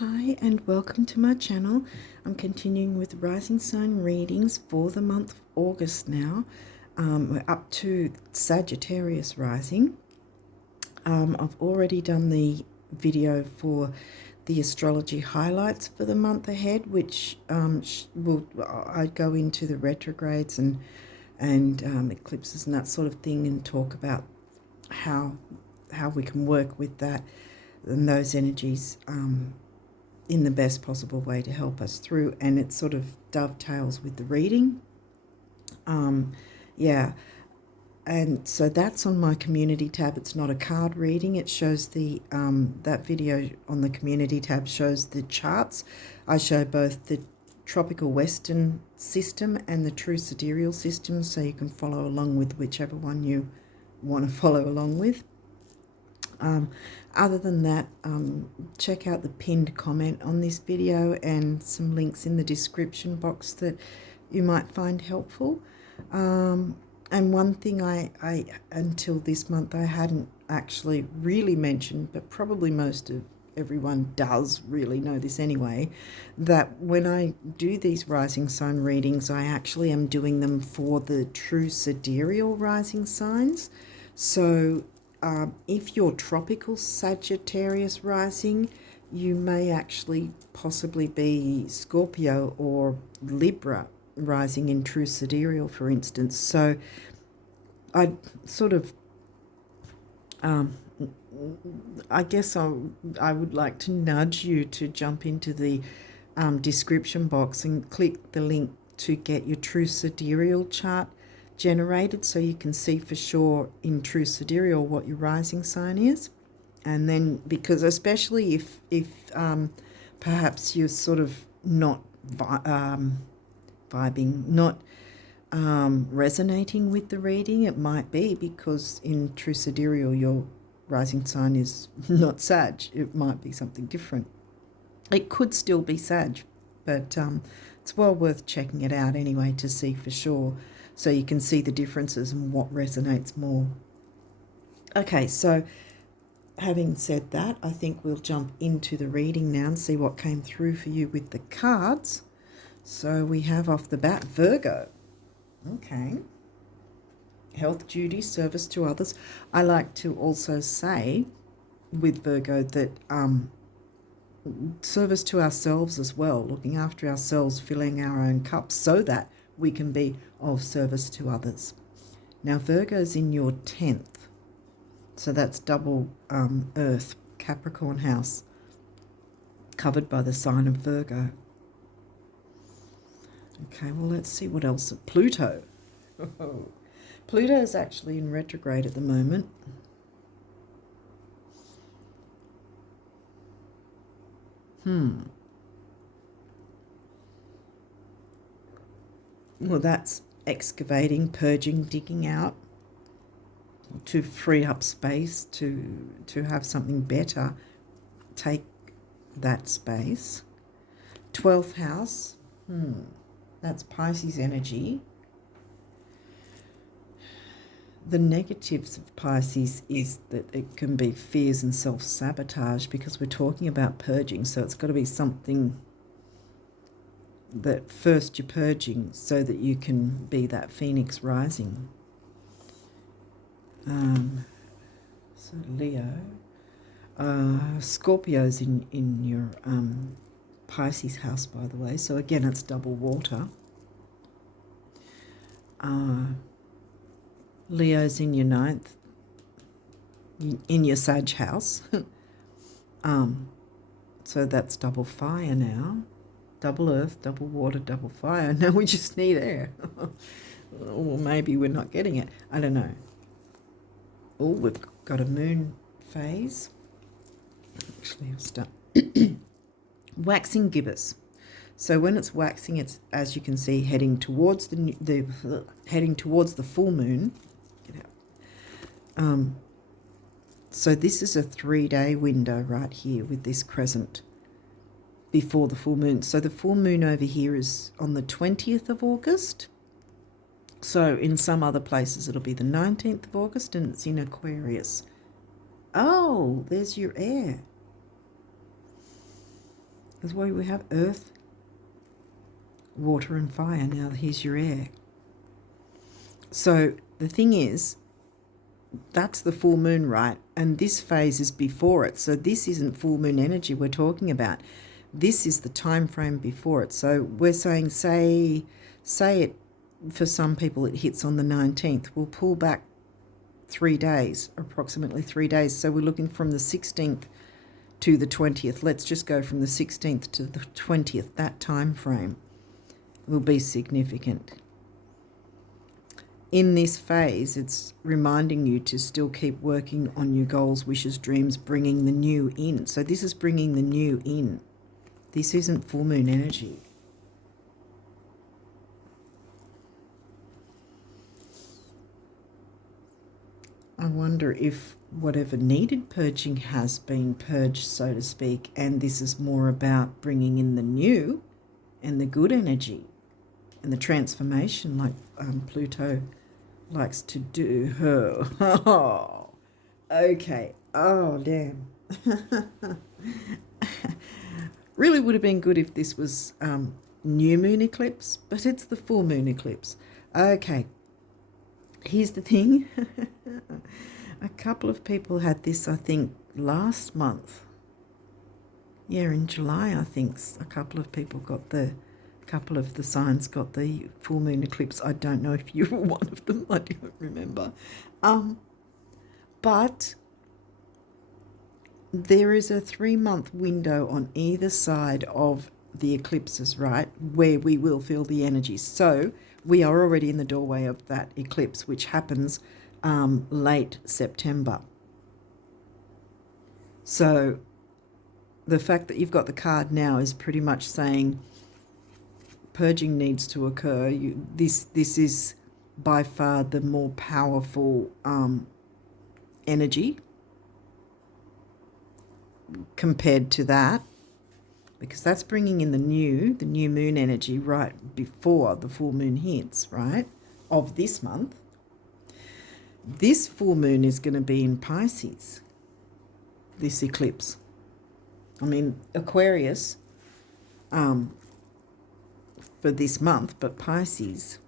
Hi and welcome to my channel. I'm continuing with rising sign readings for the month of August now. We're up to Sagittarius rising. I've already done the video for the astrology highlights for the month ahead, which I go into the retrogrades and eclipses and that sort of thing, and talk about how we can work with that and those energies in the best possible way to help us through, and it sort of dovetails with the reading. Yeah, and so that's on my community tab. It's not a card reading. It shows the that video on the community tab shows the charts. I show both the tropical western system and the true sidereal system, so you can follow along with whichever one you want to follow along with. Other than that, check out the pinned comment on this video and some links in the description box that you might find helpful. And one thing I until this month I hadn't actually really mentioned, but probably most of everyone does really know this anyway, that when I do these rising sign readings, I actually am doing them for the true sidereal rising signs. So if you're tropical Sagittarius rising, you may actually possibly be Scorpio or Libra rising in true sidereal, for instance. So I sort of, I guess I would like to nudge you to jump into the description box and click the link to get your true sidereal chart generated, so you can see for sure in true sidereal what your rising sign is. And then, because especially if perhaps you're sort of not vibing, not resonating with the reading, it might be because in true sidereal your rising sign is not Sag. It might be something different. It could still be Sag, but it's well worth checking it out anyway to see for sure, so you can see the differences and what resonates more. Okay, so having said that, I think we'll jump into the reading now and see what came through for you with the cards. So we have off the bat Virgo. Okay. Health, duty, service to others. I like to also say with Virgo that service to ourselves as well, looking after ourselves, filling our own cups so that we can be of service to others. Now Virgo's in your 10th, so that's double Earth, Capricorn house, covered by the sign of Virgo. Okay, well, let's see what else. Pluto. Pluto is actually in retrograde at the moment. Well, that's excavating, purging, digging out to free up space to have something better take that space. 12th house, that's Pisces energy. The negatives of Pisces is that it can be fears and self-sabotage, because we're talking about purging, so it's got to be something that first you're purging so that you can be that phoenix rising. So Leo, Scorpio's in your Pisces house, by the way, so again it's double water. Leo's in your 9th, in your Sag house. So that's double fire now. Double earth, double water, double fire. Now we just need air. Or maybe we're not getting it. I don't know. Oh, we've got a moon phase. Actually, I'll start. Waxing gibbous. So when it's waxing, it's, as you can see, heading towards heading towards the full moon. Get out. So this is a 3-day window right here with this crescent before the full moon. So the full moon over here is on the 20th of August. So in some other places it'll be the 19th of August, and it's in Aquarius. Oh, there's your air. That's why we have earth, water and fire. Now here's your air. So the thing is, that's the full moon, right? And this phase is before it. So this isn't full moon energy we're talking about. This is the time frame before it. So we're saying, say it, for some people it hits on the 19th. We'll pull back 3 days, approximately 3 days. So we're looking from the 16th to the 20th. Let's just go from the 16th to the 20th. That time frame will be significant. In this phase, it's reminding you to still keep working on your goals, wishes, dreams, bringing the new in. So this is bringing the new in. This isn't full moon energy. I wonder if whatever needed purging has been purged, so to speak, and this is more about bringing in the new and the good energy and the transformation, like Pluto likes to do. Oh, okay. Oh, damn. Really would have been good if this was new moon eclipse, but it's the full moon eclipse. Okay. Here's the thing. A couple of people had this, I think, last month. Yeah, in July, I think a couple of the signs got the full moon eclipse. I don't know if you were one of them. I don't remember. But there is a 3-month window on either side of the eclipses, right, where we will feel the energy. So we are already in the doorway of that eclipse, which happens late September. So the fact that you've got the card now is pretty much saying purging needs to occur. This is by far the more powerful energy compared to that, because that's bringing in the new moon energy right before the full moon hits, right, of this month. This full moon is going to be in Pisces, this eclipse. I mean, Aquarius for this month, but Pisces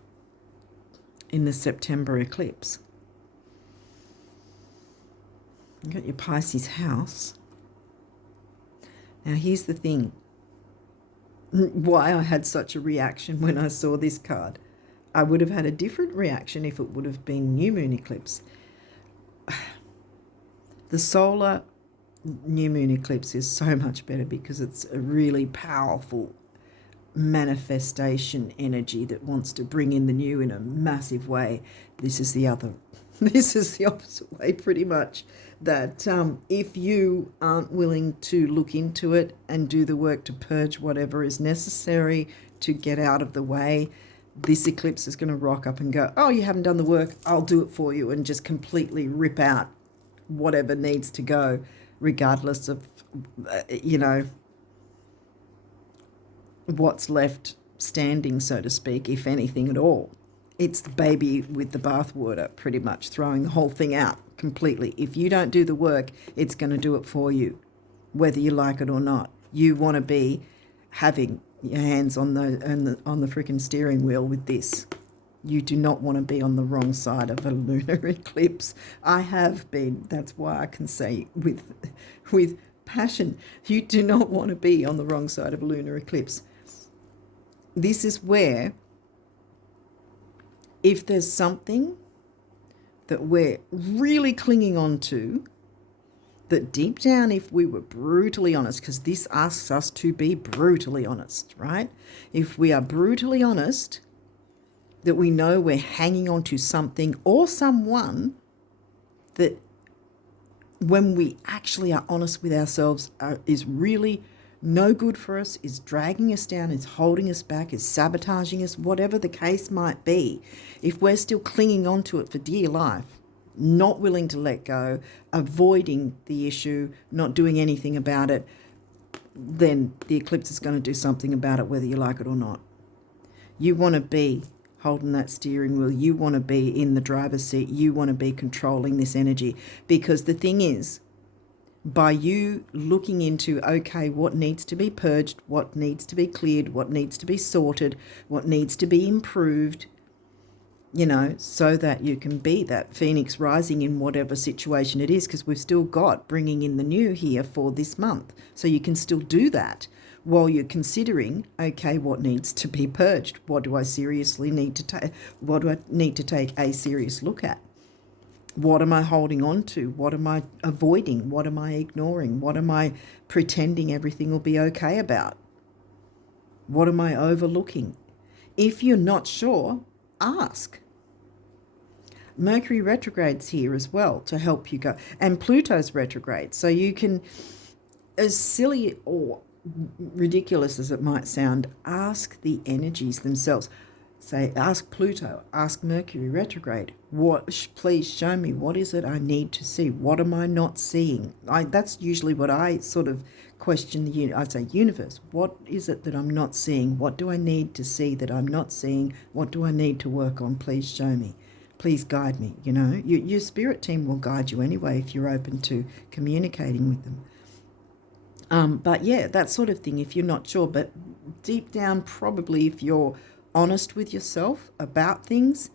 in the September eclipse. You got your Pisces house. Now, here's the thing. Why I had such a reaction when I saw this card. I would have had a different reaction if it would have been new moon eclipse. The solar new moon eclipse is so much better because it's a really powerful manifestation energy that wants to bring in the new in a massive way. This is the opposite way, pretty much, that if you aren't willing to look into it and do the work to purge whatever is necessary to get out of the way, this eclipse is going to rock up and go, oh, you haven't done the work, I'll do it for you, and just completely rip out whatever needs to go, regardless of, what's left standing, so to speak, if anything at all. It's the baby with the bathwater, pretty much, throwing the whole thing out completely. If you don't do the work, it's going to do it for you, whether you like it or not. You want to be having your hands on the freaking steering wheel with this. You do not want to be on the wrong side of a lunar eclipse. I have been. That's why I can say with passion, you do not want to be on the wrong side of a lunar eclipse. This is where, if there's something that we're really clinging on to, that deep down, if we were brutally honest, because this asks us to be brutally honest, right? If we are brutally honest, that we know we're hanging on to something or someone that, when we actually are honest with ourselves, is really no good for us, is dragging us down, is holding us back, is sabotaging us, whatever the case might be, if we're still clinging on to it for dear life, not willing to let go, avoiding the issue, not doing anything about it, then the eclipse is going to do something about it, whether you like it or not. You want to be holding that steering wheel. You want to be in the driver's seat. You want to be controlling this energy, because the thing is, by you looking into, okay, what needs to be purged, what needs to be cleared, what needs to be sorted, what needs to be improved, you know, so that you can be that phoenix rising in whatever situation it is, because we've still got bringing in the new here for this month. So you can still do that while you're considering, okay, what needs to be purged? What do I seriously need to take? What do I need to take a serious look at? What am I holding on to? What am I avoiding? What am I ignoring? What am I pretending everything will be okay about? What am I overlooking? If you're not sure, ask. Mercury retrograde's here as well to help you go. And Pluto's retrograde. So you can, as silly or ridiculous as it might sound, ask the energies themselves. Say, ask Pluto, ask Mercury retrograde. Please show me, what is it I need to see? What am I not seeing? That's usually what I sort of question I say, universe, what is it that I'm not seeing? What do I need to see that I'm not seeing? What do I need to work on? Please show me. Please guide me. You know, your spirit team will guide you anyway if you're open to communicating with them. But yeah, that sort of thing, if you're not sure. But deep down, probably if you're honest with yourself about things,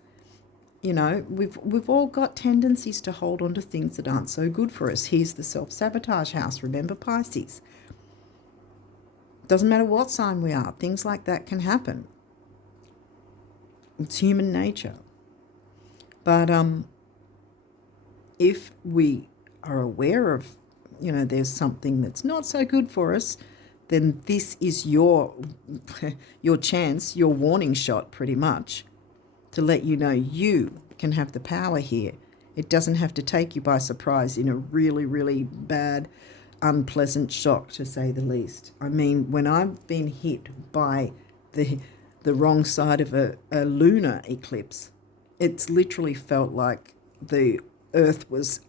you know, we've all got tendencies to hold on to things that aren't so good for us. Here's the self-sabotage house. Remember, Pisces. Doesn't matter what sign we are. Things like that can happen. It's human nature. But if we are aware of, you know, there's something that's not so good for us, then this is your chance, your warning shot pretty much, to let you know you can have the power here. It doesn't have to take you by surprise in a really, really bad, unpleasant shock, to say the least. I mean, when I've been hit by the wrong side of a lunar eclipse, it's literally felt like the earth was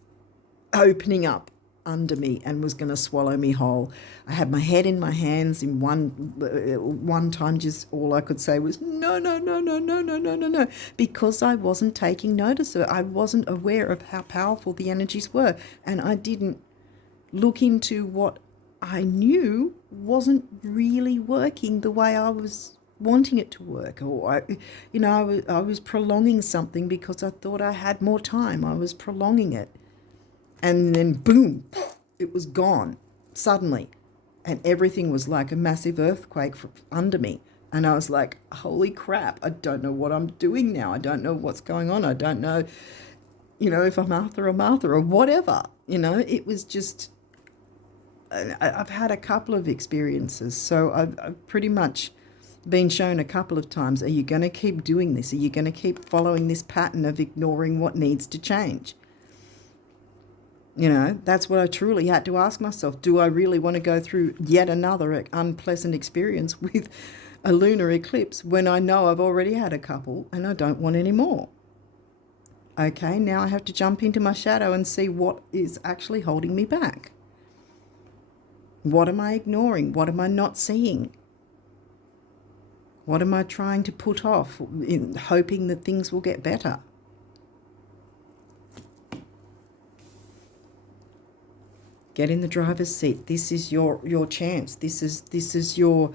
opening up under me and was going to swallow me whole. I had my head in my hands in one time. Just all I could say was no, no, no, no, no, no, no, no, no, because I wasn't taking notice of it. I wasn't aware of how powerful the energies were, and I didn't look into what I knew wasn't really working the way I was wanting it to work. Or I was prolonging something because I thought I had more time. I was prolonging it, and then boom, it was gone suddenly, and everything was like a massive earthquake under me. And I was like, holy crap, I don't know what I'm doing now. I don't know what's going on. I don't know, if I'm Arthur or Martha or whatever. It was just, I've had a couple of experiences. So I've pretty much been shown a couple of times, are you going to keep doing this? Are you going to keep following this pattern of ignoring what needs to change? That's what I truly had to ask myself. Do I really want to go through yet another unpleasant experience with a lunar eclipse when I know I've already had a couple and I don't want any more? Okay, now I have to jump into my shadow and see what is actually holding me back. What am I ignoring? What am I not seeing? What am I trying to put off in hoping that things will get better? Get in the driver's seat. This is your chance. This is your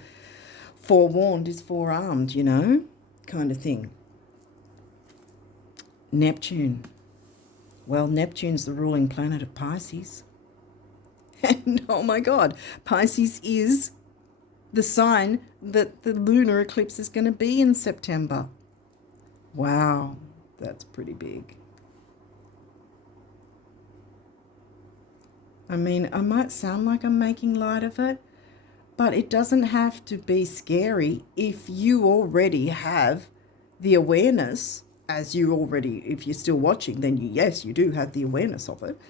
forewarned is forearmed, kind of thing. Neptune. Well, Neptune's the ruling planet of Pisces. And oh my God, Pisces is the sign that the lunar eclipse is going to be in September. Wow, that's pretty big. I mean, I might sound like I'm making light of it, but it doesn't have to be scary if you already have the awareness, if you're still watching, then yes, you do have the awareness of it.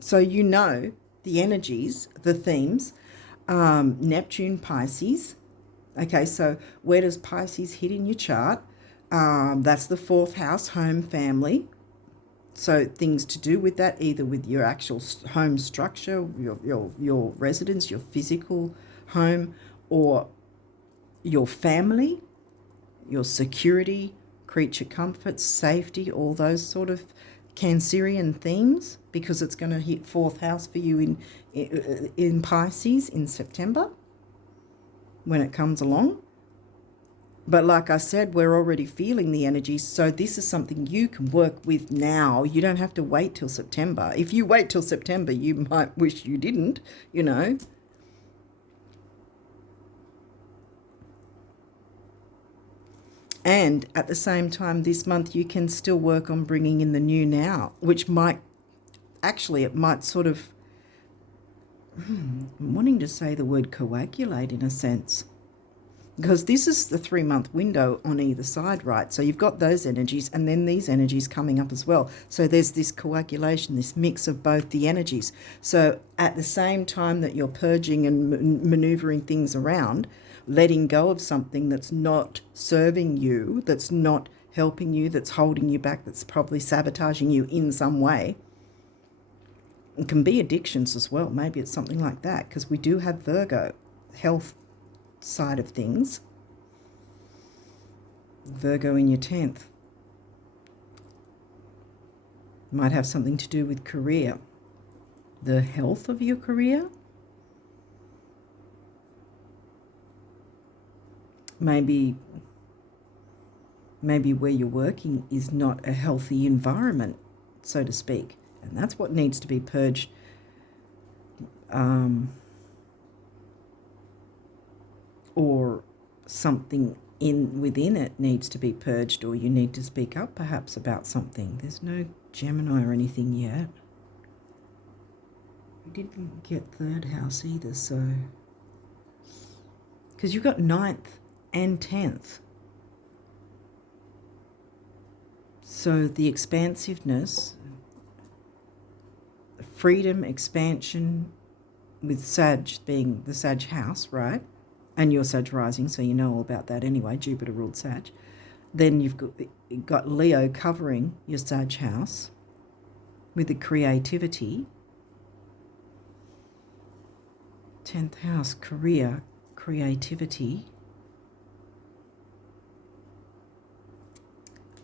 So the energies, the themes, Neptune, Pisces. Okay, so where does Pisces hit in your chart? That's the 4th house, home, family. So things to do with that, either with your actual home structure, your residence, your physical home, or your family, your security, creature comforts, safety, all those sort of Cancerian themes, because it's going to hit 4th house for you in Pisces in September when it comes along. But like I said, we're already feeling the energy, so this is something you can work with now. You don't have to wait till September. If you wait till September, you might wish you didn't, you know. And at the same time, this month, you can still work on bringing in the new now, which might, actually, it might sort of, I'm wanting to say the word coagulate in a sense. Because this is the 3-month window on either side, right? So you've got those energies and then these energies coming up as well. So there's this coagulation, this mix of both the energies. So at the same time that you're purging and maneuvering things around, letting go of something that's not serving you, that's not helping you, that's holding you back, that's probably sabotaging you in some way. It can be addictions as well. Maybe it's something like that, because we do have Virgo, health side of things. Virgo in your 10th. Might have something to do with career. The health of your career. Maybe where you're working is not a healthy environment, so to speak. And that's what needs to be purged. Or something within it needs to be purged, or you need to speak up perhaps about something. There's no Gemini or anything yet. We didn't get 3rd house either, so... Because you've got 9th and 10th. So the expansiveness, freedom, expansion, with Sag being the Sag house, right? And your Sag rising, so you know all about that anyway. Jupiter ruled Sag. Then you've got Leo covering your Sag house with the creativity. 10th house, career, creativity,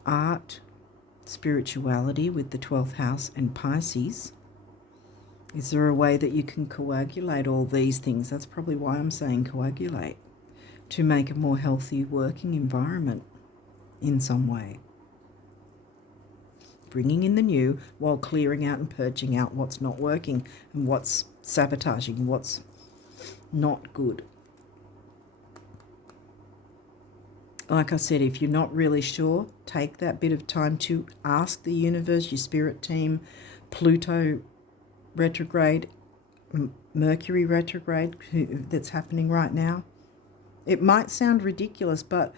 art, spirituality with the 12th house and Pisces. Is there a way that you can coagulate all these things? That's probably why I'm saying coagulate, to make a more healthy working environment in some way. Bringing in the new while clearing out and purging out what's not working and what's sabotaging, what's not good. Like I said, if you're not really sure, take that bit of time to ask the universe, your spirit team, Pluto retrograde, Mercury retrograde that's happening right now. It might sound ridiculous, but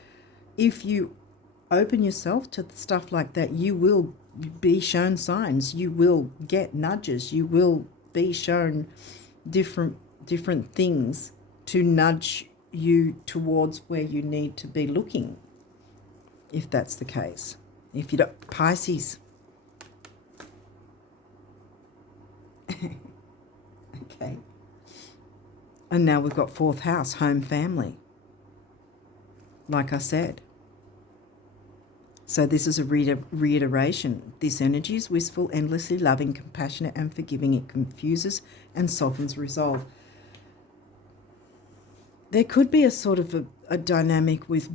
if you open yourself to stuff like that, you will be shown signs. You will get nudges. You will be shown different things to nudge you towards where you need to be looking, if that's the case. If you don't, Pisces. Okay. And now we've got 4th house, home, family. Like I said. So this is a reiteration. This energy is wistful, endlessly loving, compassionate, and forgiving. It confuses and softens resolve. There could be a sort of a dynamic with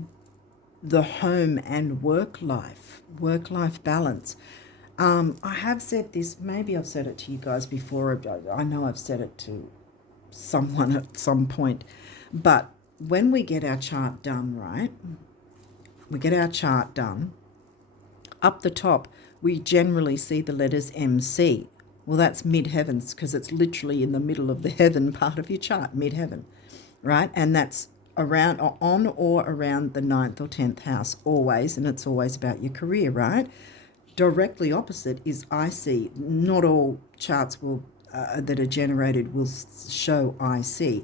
the home and work life balance. I have said this, maybe I've said it to you guys before. I know I've said it to someone at some point. But when we get our chart done, right? We get our chart done. Up the top, we generally see the letters MC. Well, that's mid-heavens, because it's literally in the middle of the heaven part of your chart, mid-heaven, right? And that's around or on or around the 9th or 10th house always, and it's always about your career, right? Directly opposite is IC. Not all charts will that are generated will show IC.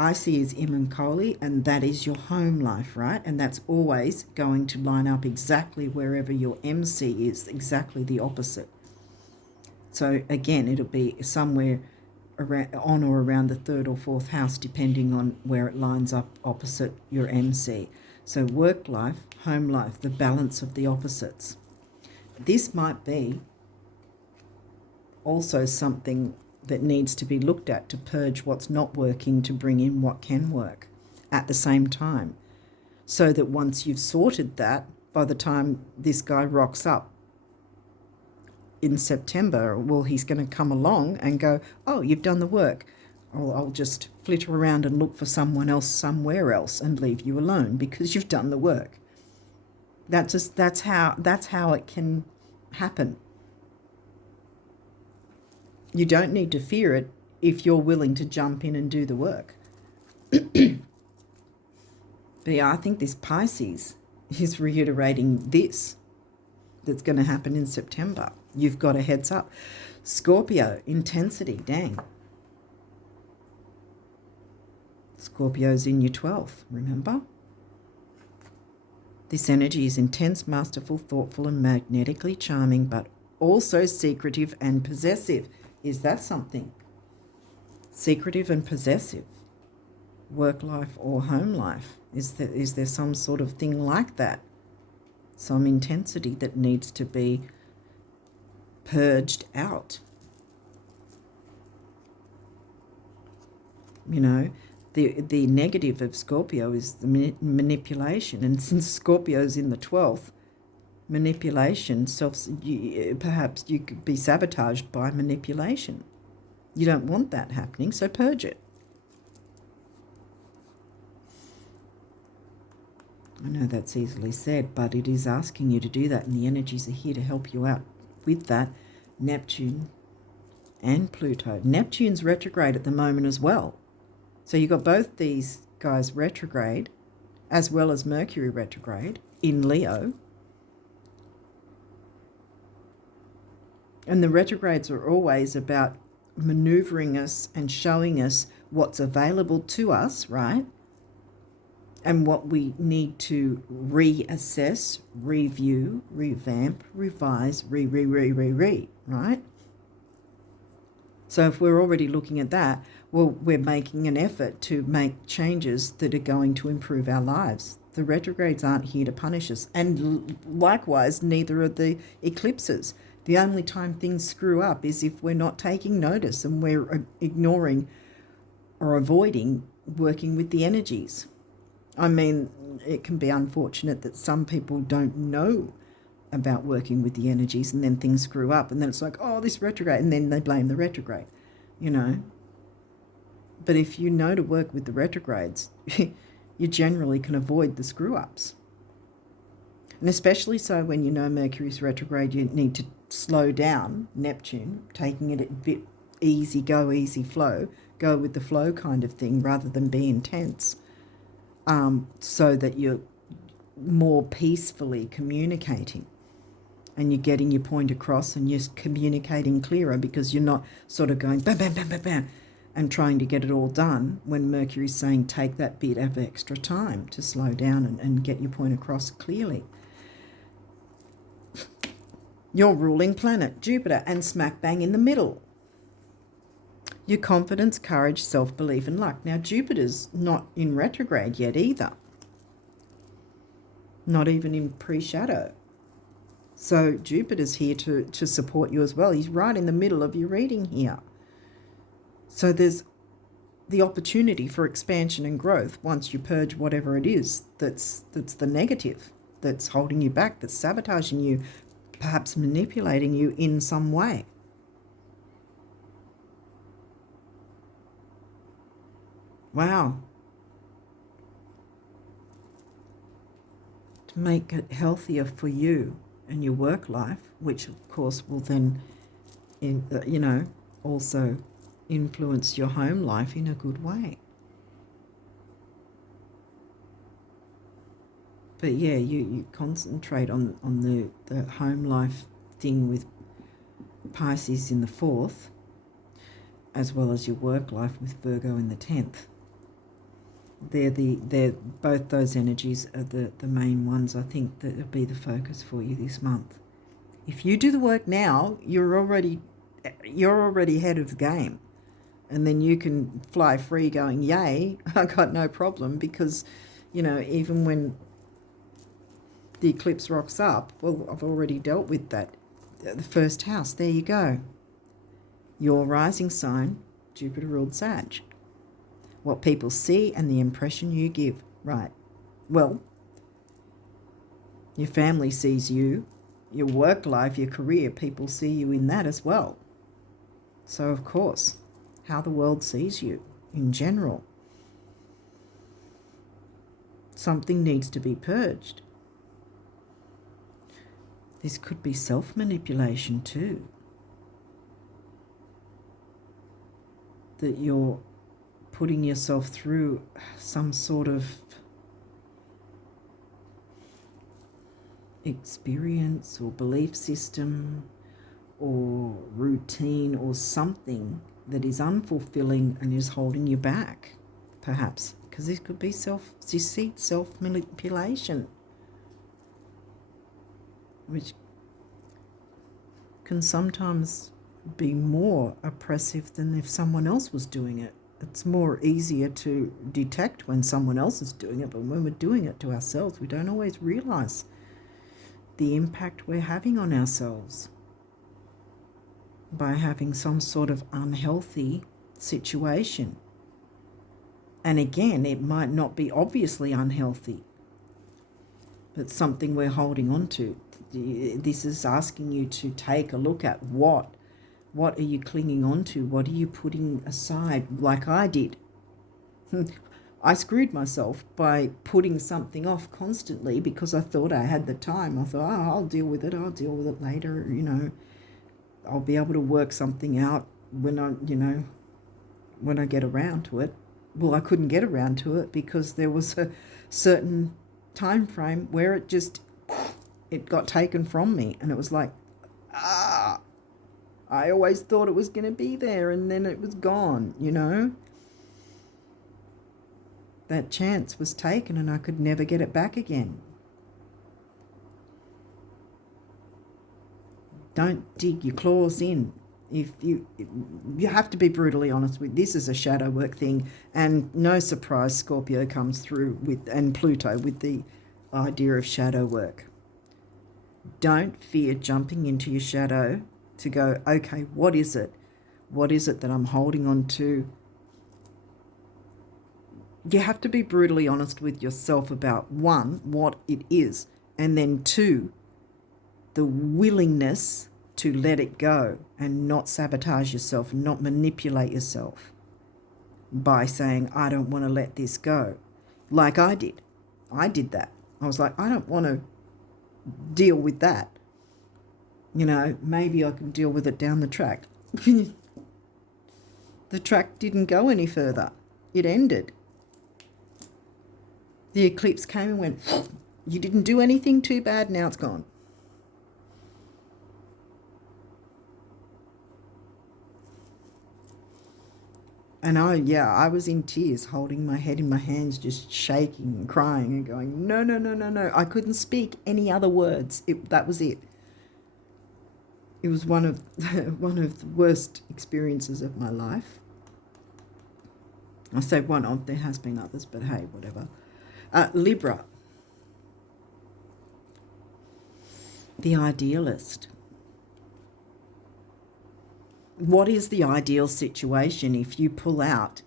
IC is Immancoli, and that is your home life, right? And that's always going to line up exactly wherever your MC is, exactly the opposite. So again, it'll be somewhere around, on or around the 3rd or 4th house, depending on where it lines up opposite your MC. So work life, home life, the balance of the opposites. This might be also something that needs to be looked at to purge what's not working to bring in what can work at the same time. So that once you've sorted that, by the time this guy rocks up in September, well, he's going to come along and go, oh, you've done the work. I'll just flitter around and look for someone else somewhere else and leave you alone because you've done the work. That's how it can happen. You don't need to fear it if you're willing to jump in and do the work. But yeah, I think this Pisces is reiterating this that's going to happen in September. You've got a heads up. Scorpio, intensity, dang. Scorpio's in your 12th, remember? This energy is intense, masterful, thoughtful, and magnetically charming, but also secretive and possessive. Is that something? Secretive and possessive. Work life or home life. Is there some sort of thing like that? Some intensity that needs to be purged out. You know, the negative of Scorpio is the manipulation. And since Scorpio's in the 12th, manipulation, perhaps you could be sabotaged by manipulation. You don't want that happening, so purge it. I know that's easily said, but it is asking you to do that, and the energies are here to help you out with that. Neptune and Pluto. Neptune's retrograde at the moment as well. So you've got both these guys retrograde, as well as Mercury retrograde in Leo. And the retrogrades are always about maneuvering us and showing us what's available to us, right? And what we need to reassess, review, revamp, revise, right? So if we're already looking at that, well, we're making an effort to make changes that are going to improve our lives. The retrogrades aren't here to punish us. And likewise, neither are the eclipses. The only time things screw up is if we're not taking notice and we're ignoring or avoiding working with the energies. I mean, it can be unfortunate that some people don't know about working with the energies and then things screw up and then it's like, oh, this retrograde, and then they blame the retrograde, you know. But if you know to work with the retrogrades, you generally can avoid the screw-ups. And especially so when you know Mercury's retrograde, you need to slow down Neptune, taking it a bit easy go, easy flow, go with the flow kind of thing rather than be intense. So that you're more peacefully communicating and you're getting your point across and you're communicating clearer because you're not sort of going bam, bam, bam, bam, bam and trying to get it all done when Mercury's saying take that bit of extra time to slow down and get your point across clearly. Your ruling planet, Jupiter, and smack bang in the middle. Your confidence, courage, self-belief, and luck. Now, Jupiter's not in retrograde yet either. Not even in pre-shadow. So Jupiter's here to support you as well. He's right in the middle of your reading here. So there's the opportunity for expansion and growth once you purge whatever it is that's the negative, that's holding you back, that's sabotaging you, perhaps manipulating you in some way. Wow. To make it healthier for you and your work life, which of course will then, also influence your home life in a good way. But yeah, you concentrate on the home life thing with Pisces in the 4th, as well as your work life with Virgo in the 10th. They're both those energies are the main ones I think that will be the focus for you this month. If you do the work now, you're already ahead of the game, and then you can fly free going, yay, I got no problem, because even when the eclipse rocks up, well, I've already dealt with that. The first house, there you go. Your rising sign, Jupiter ruled Sag. What people see and the impression you give. Right. Well, your family sees you, your work life, your career, people see you in that as well. So, of course, how the world sees you in general. Something needs to be purged. This could be self-manipulation too. That you're putting yourself through some sort of experience or belief system or routine or something that is unfulfilling and is holding you back, perhaps, because this could be deceit, self-manipulation, which can sometimes be more oppressive than if someone else was doing it. It's more easier to detect when someone else is doing it, but when we're doing it to ourselves, we don't always realize the impact we're having on ourselves by having some sort of unhealthy situation. And again, it might not be obviously unhealthy, but something we're holding on to. This is asking you to take a look at what are you clinging on to? What are you putting aside, like I did? I screwed myself by putting something off constantly because I thought I had the time. I thought, oh, I'll deal with it later, I'll be able to work something out when I get around to it. Well, I couldn't get around to it because there was a certain time frame where it got taken from me, and it was like, I always thought it was going to be there, and then it was gone, That chance was taken, and I could never get it back again. Don't dig your claws in. If you have to be brutally honest with this is a shadow work thing, and no surprise Scorpio comes through and Pluto with the idea of shadow work. Don't fear jumping into your shadow to go, okay, what is it? What is it that I'm holding on to? You have to be brutally honest with yourself about, one, what it is, and then two, the willingness to let it go and not sabotage yourself, not manipulate yourself by saying, I don't want to let this go. Like I did. I did that. I was like, I don't want to deal with that. Maybe I can deal with it down the track. The track didn't go any further. It ended. The eclipse came and went, you didn't do anything too bad, now it's gone. And I was in tears, holding my head in my hands, just shaking and crying and going, no, no, no, no, no. I couldn't speak any other words. That was it. It was one of the worst experiences of my life. I say one of, there has been others, but hey, whatever. Libra. The idealist. What is the ideal situation if you pull out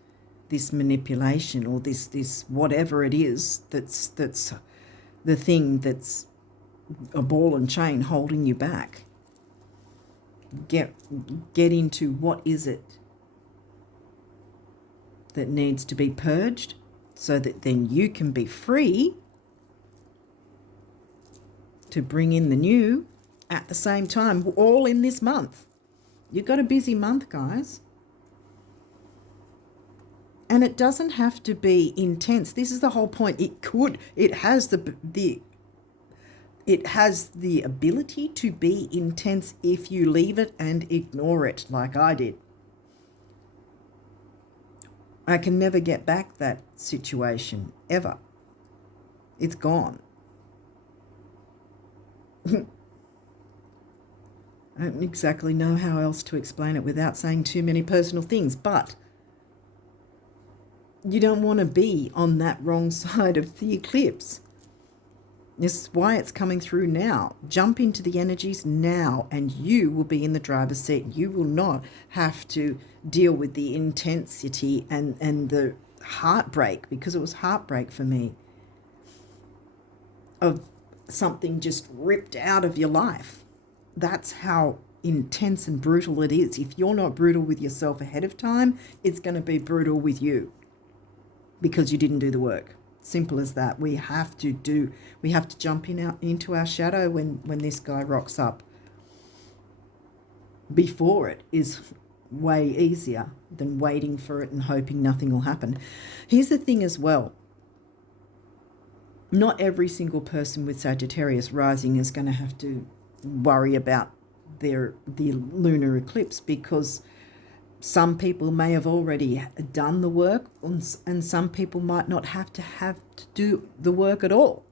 this manipulation or this whatever it is that's the thing that's a ball and chain holding you back? Get into what is it that needs to be purged so that then you can be free to bring in the new at the same time, all in this month. You've got a busy month, guys. And it doesn't have to be intense. This is the whole point. It has the ability to be intense if you leave it and ignore it, like I did. I can never get back that situation, ever. It's gone. I don't exactly know how else to explain it without saying too many personal things, but you don't want to be on that wrong side of the eclipse. This is why it's coming through now. Jump into the energies now and you will be in the driver's seat. You will not have to deal with the intensity and the heartbreak, because it was heartbreak for me, of something just ripped out of your life. That's how intense and brutal it is. If you're not brutal with yourself ahead of time, it's going to be brutal with you because you didn't do the work. Simple as that. We have to jump into our shadow when this guy rocks up. Before it is way easier than waiting for it and hoping nothing will happen. Here's the thing as well. Not every single person with Sagittarius rising is going to have to worry about the lunar eclipse, because some people may have already done the work and some people might not have to do the work at all.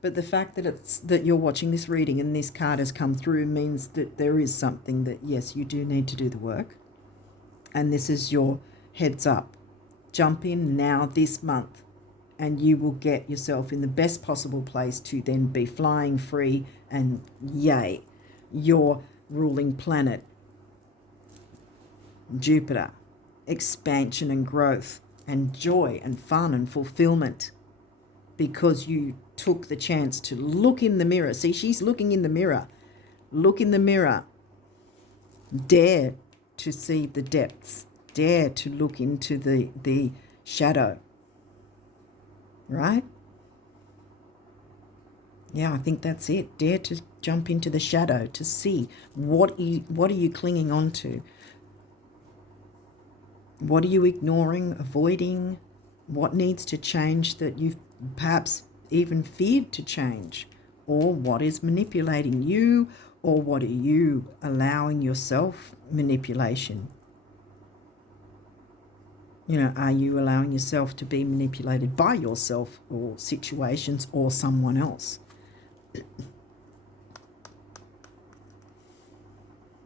But the fact that you're watching this reading and this card has come through means that there is something that, yes, you do need to do the work. And this is your heads up. Jump in now this month and you will get yourself in the best possible place to then be flying free, and yay, your ruling planet, Jupiter, expansion and growth and joy and fun and fulfillment, because you took the chance to look in the mirror. See, she's looking in the mirror. Look in the mirror. Dare to see the depths. Dare to look into the shadow. Right? Yeah, I think that's it. Dare to jump into the shadow to see what are you clinging on to? What are you ignoring, avoiding? What needs to change that you've perhaps even feared to change? Or what is manipulating you? Or what are you allowing yourself manipulation? You know, are you allowing yourself to be manipulated by yourself or situations or someone else?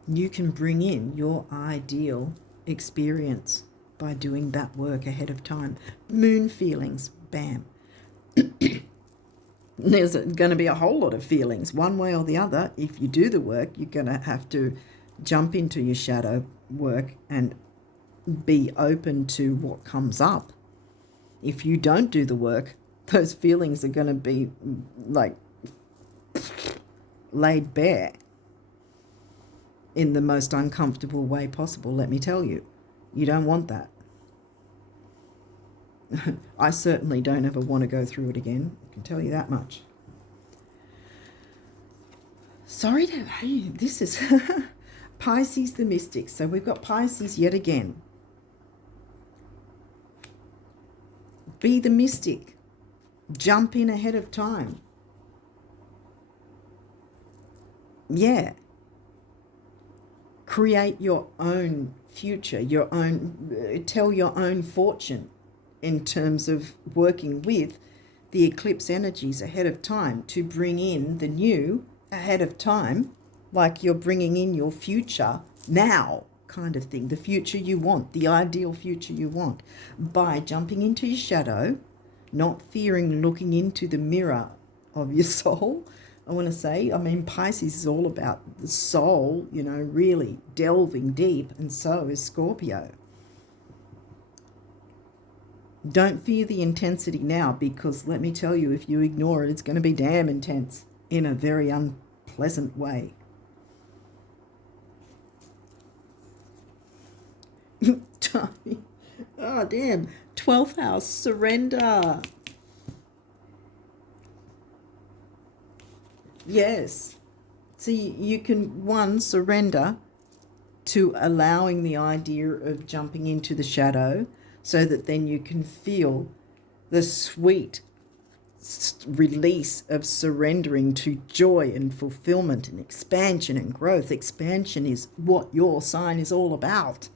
You can bring in your ideal experience by doing that work ahead of time. Moon feelings, bam. There's going to be a whole lot of feelings one way or the other. If you do the work, you're going to have to jump into your shadow work and be open to what comes up. If you don't do the work, those feelings are going to be like laid bare in the most uncomfortable way possible, let me tell you. You don't want that. I certainly don't ever want to go through it again. I can tell you that much. Sorry to... This is Pisces the Mystic. So we've got Pisces yet again. Be the mystic. Jump in ahead of time. Yeah. Create your own future, tell your own fortune in terms of working with the eclipse energies ahead of time to bring in the new ahead of time, like you're bringing in your future now kind of thing, the future you want, the ideal future you want, by jumping into your shadow, not fearing looking into the mirror of your soul. I want to say, I mean, Pisces is all about the soul, you know, really delving deep, and so is Scorpio. Don't fear the intensity now, because let me tell you, if you ignore it, it's going to be damn intense in a very unpleasant way. Oh, damn. 12th house, surrender. Yes. So you can, one, surrender to allowing the idea of jumping into the shadow, so that then you can feel the sweet release of surrendering to joy and fulfillment and expansion and growth. Expansion is what your sign is all about.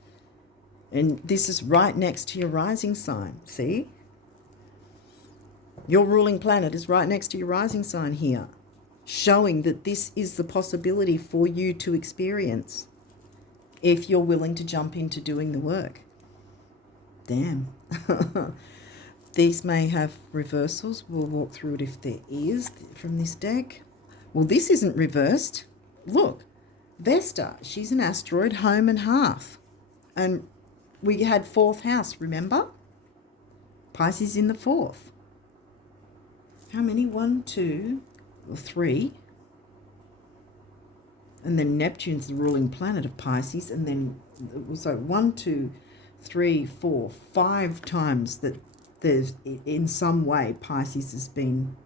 And this is right next to your rising sign, see? Your ruling planet is right next to your rising sign here, showing that this is the possibility for you to experience if you're willing to jump into doing the work. Damn. These may have reversals. We'll walk through it if there is from this deck. Well, this isn't reversed. Look, Vesta, she's an asteroid, home and hearth. And we had 4th house, remember? Pisces in the 4th. How many? 1, 2, or 3. And then Neptune's the ruling planet of Pisces. And then, so 1, 2, 3, 4, 5 times that there's, in some way, Pisces has been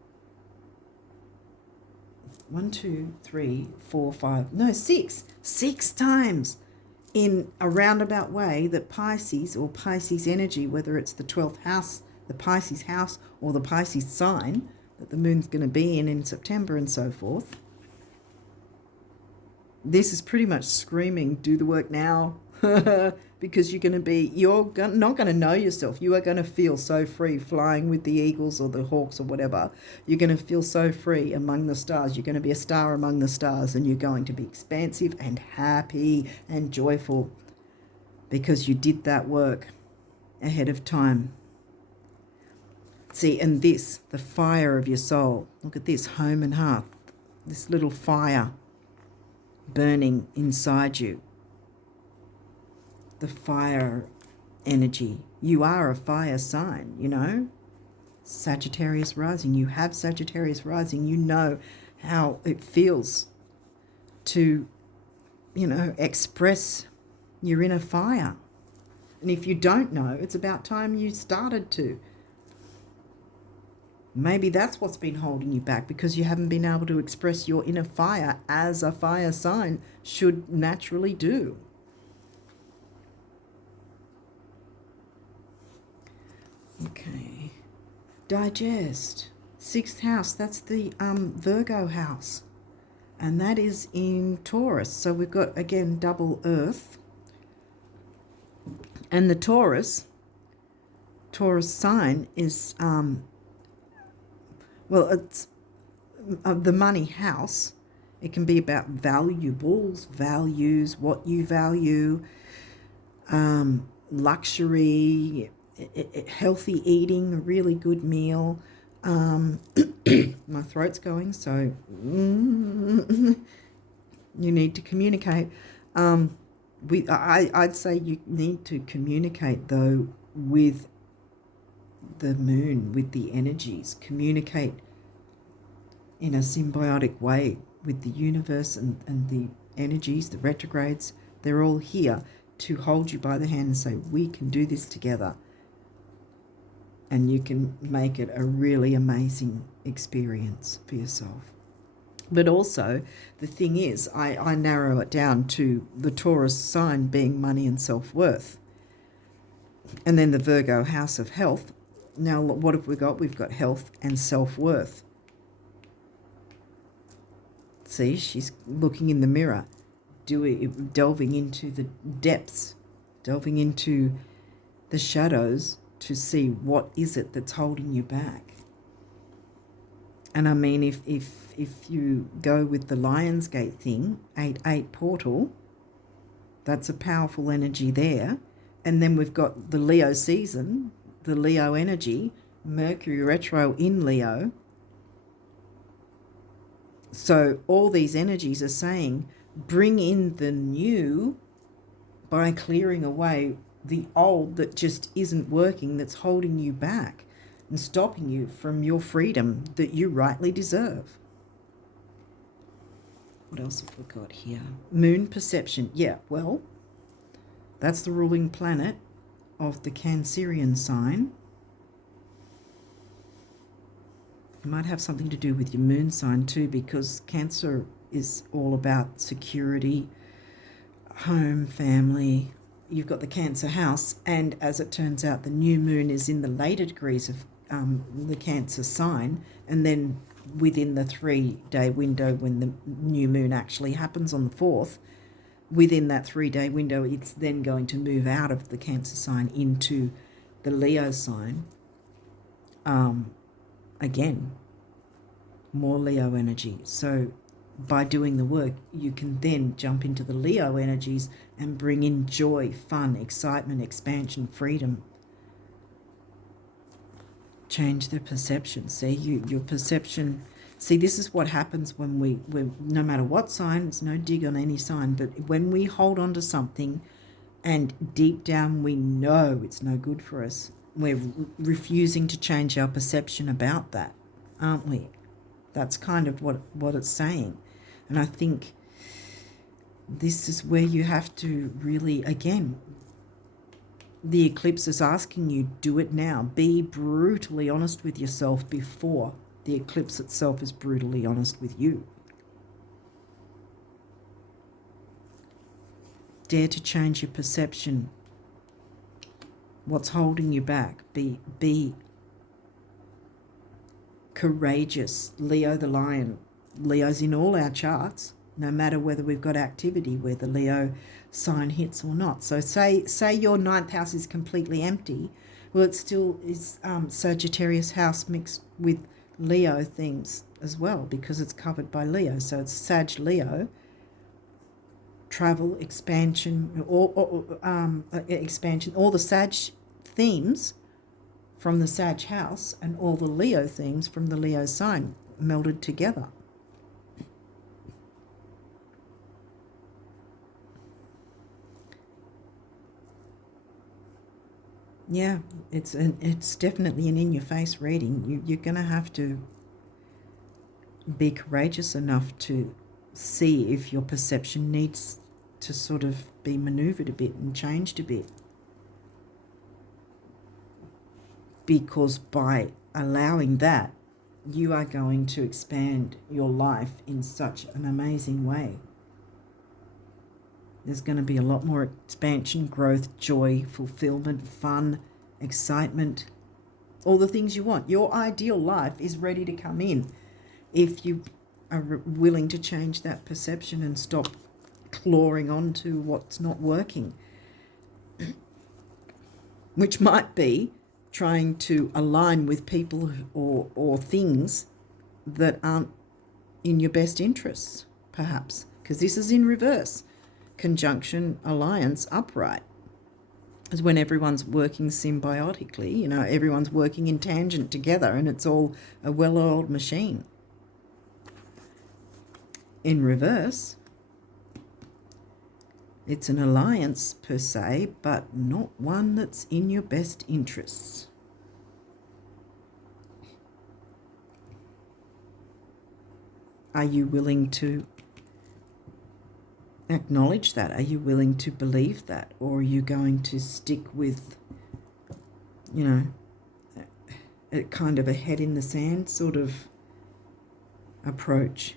1, 2, 3, 4, 5, no, 6. 6 times in a roundabout way that Pisces or Pisces energy, whether it's the 12th house, the Pisces house, or the Pisces sign that the moon's going to be in September and so forth. This is pretty much screaming, do the work now, because you're not going to know yourself. You are going to feel so free flying with the eagles or the hawks or whatever. You're going to feel so free among the stars. You're going to be a star among the stars, and you're going to be expansive and happy and joyful because you did that work ahead of time. See, and this, the fire of your soul. Look at this, home and hearth, this little fire burning inside you. The fire energy. You are a fire sign, you know. Sagittarius rising. You have Sagittarius rising. You know how it feels to, you know, express your inner fire. And if you don't know, it's about time you started to. Maybe that's what's been holding you back, because you haven't been able to express your inner fire as a fire sign should naturally do. Okay. Digest. 6th house, that's the Virgo house. And that is in Taurus. So we've got, again, double earth. And the Taurus sign is... well, it's the money house. It can be about valuables, values, what you value, luxury, healthy eating, a really good meal. My throat's going, so you need to communicate. I'd say you need to communicate, though, with the moon, with the energies. Communicate in a symbiotic way with the universe and the energies, the retrogrades. They're all here to hold you by the hand and say, we can do this together. And you can make it a really amazing experience for yourself. But also, the thing is, I narrow it down to the Taurus sign being money and self-worth. And then the Virgo house of health. Now, what have we got? We've got health and self-worth. See, she's looking in the mirror, delving into the depths, delving into the shadows to see what is it that's holding you back. And I mean, if you go with the Lionsgate thing, 8-8 portal, that's a powerful energy there. And then we've got the Leo season, the Leo energy, Mercury retro in Leo. So all these energies are saying, bring in the new by clearing away the old that just isn't working, that's holding you back and stopping you from your freedom that you rightly deserve. What else have we got here? Moon perception. Yeah, well, that's the ruling planet of the Cancerian sign. It might have something to do with your moon sign too, because Cancer is all about security, home, family. You've got the Cancer house, and as it turns out, the new moon is in the later degrees of the Cancer sign, and then within the 3-day window when the new moon actually happens on the 4th, within that 3-day window, it's then going to move out of the Cancer sign into the Leo sign. Again, more Leo energy. So by doing the work, you can then jump into the Leo energies and bring in joy, fun, excitement, expansion, freedom. change their perception. See, your perception. See, this is what happens when we no matter what sign, it's no dig on any sign, but when we hold on to something and deep down we know it's no good for us, we're refusing to change our perception about that, aren't we? That's kind of what it's saying. And I think this is where you have to really, again, the eclipse is asking you, do it now. Be brutally honest with yourself before the eclipse itself is brutally honest with you. Dare to change your perception. What's holding you back? Be courageous. Leo the lion. Leo's in all our charts, no matter whether we've got activity where the Leo sign hits or not. So say your ninth house is completely empty. Well, it still is Sagittarius house mixed with Leo things as well, because it's covered by Leo. So it's Sag Leo, travel, expansion, expansion, all the Sag themes from the Sag house and all the Leo themes from the Leo sign melded together. Yeah, it's definitely an in-your-face reading. You're going to have to be courageous enough to see if your perception needs to sort of be manoeuvred a bit and changed a bit. Because by allowing that, you are going to expand your life in such an amazing way. There's going to be a lot more expansion, growth, joy, fulfillment, fun, excitement, all the things you want. Your ideal life is ready to come in if you are willing to change that perception and stop clawing on to what's not working, which might be trying to align with people or things that aren't in your best interests, perhaps, because this is in reverse. Conjunction, alliance, upright is when everyone's working symbiotically, everyone's working in tangent together and it's all a well-oiled machine. In reverse, it's an alliance per se, but not one that's in your best interests. Are you willing to acknowledge that? Are you willing to believe that? Or are you going to stick with, a kind of a head in the sand sort of approach?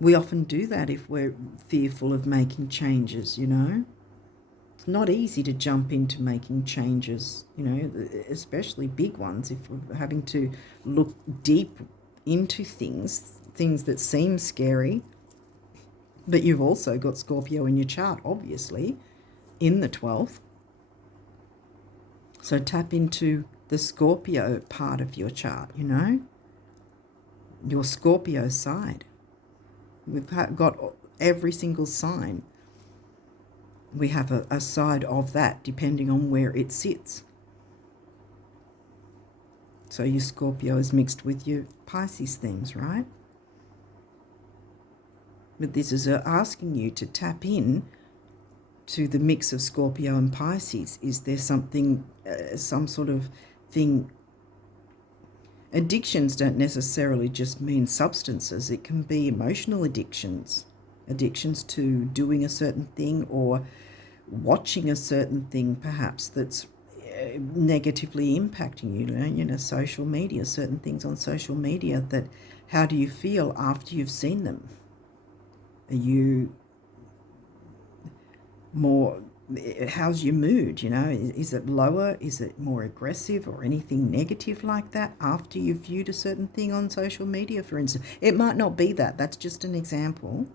We often do that if we're fearful of making changes, It's not easy to jump into making changes, especially big ones, if we're having to look deep into things that seem scary. But you've also got Scorpio in your chart, obviously, in the 12th. So tap into the Scorpio part of your chart, your Scorpio side. We've got every single sign. We have a side of that depending on where it sits. So your Scorpio is mixed with your Pisces things, right? But this is asking you to tap in to the mix of Scorpio and Pisces. Is there something, some sort of thing? Addictions don't necessarily just mean substances. It can be emotional addictions. Addictions to doing a certain thing or watching a certain thing, perhaps, that's negatively impacting you. Social media, certain things on social media that, how do you feel after you've seen them? Are you more, how's your mood, Is it lower? Is it more aggressive or anything negative like that after you've viewed a certain thing on social media, for instance? It might not be that. That's just an example.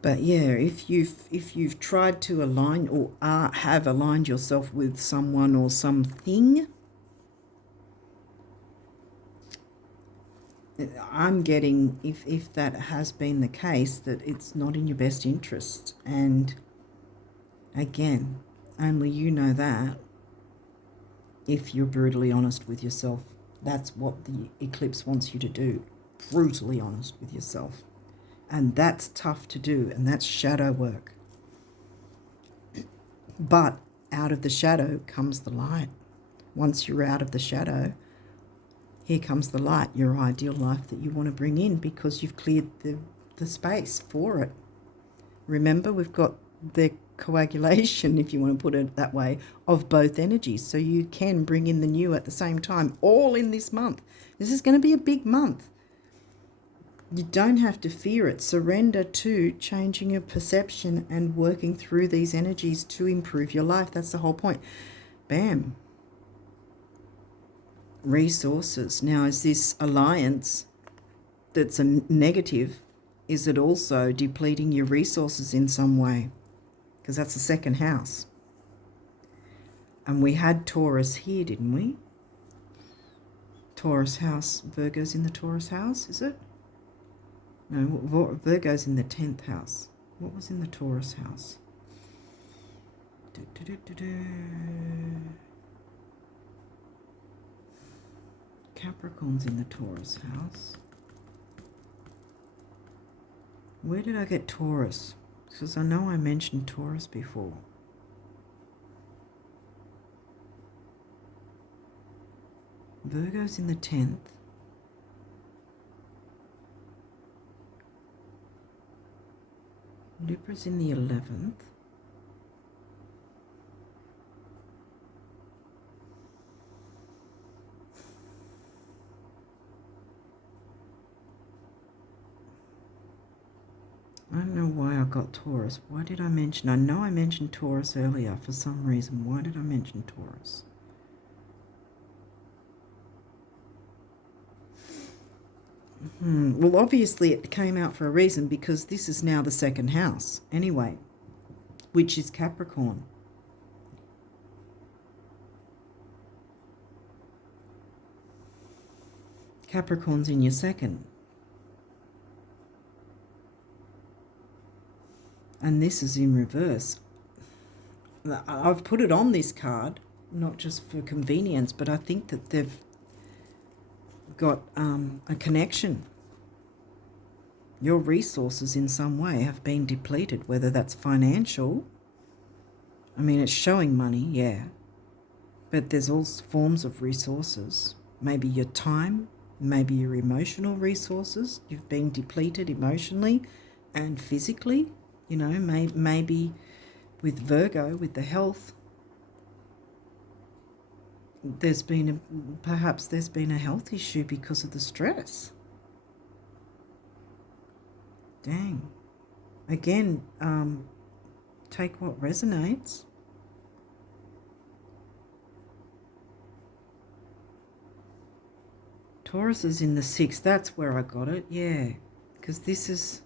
But yeah, if you've tried to align or have aligned yourself with someone or something, I'm getting, if that has been the case, that it's not in your best interest. And again, only you know that. if you're brutally honest with yourself. That's what the eclipse wants you to do. Brutally honest with yourself. And that's tough to do, and that's shadow work. But out of the shadow comes the light. Once you're out of the shadow, here comes the light, your ideal life that you want to bring in, because you've cleared the space for it. Remember, we've got the coagulation, if you want to put it that way, of both energies. So you can bring in the new at the same time, all in this month. This is going to be a big month. You don't have to fear it. Surrender to changing your perception and working through these energies to improve your life. That's the whole point. Bam. Resources. Now, is this alliance that's a negative? Is it also depleting your resources in some way? Because that's the second house. And we had Taurus here, didn't we? Taurus house. Virgo's in the Taurus house, is it? No, Virgo's in the 10th house. What was in the Taurus house? Capricorn's in the Taurus house. Where did I get Taurus? Because I know I mentioned Taurus before. Virgo's in the 10th. Libra's in the 11th. I don't know why I got Taurus. Why did I mention? I know I mentioned Taurus earlier for some reason. Why did I mention Taurus? Well, obviously it came out for a reason, because this is now the second house anyway, which is Capricorn. Capricorn's in your second. And this is in reverse. I've put it on this card, not just for convenience, but I think that they've got a connection. Your resources in some way have been depleted, whether that's financial. I mean, it's showing money, yeah, but there's all forms of resources. Maybe your time, maybe your emotional resources. You've been depleted emotionally and physically. You know, maybe with Virgo, with the health, perhaps there's been a health issue because of the stress. Dang. Again, take what resonates. Taurus is in the 6th. That's where I got it. Yeah, because this is...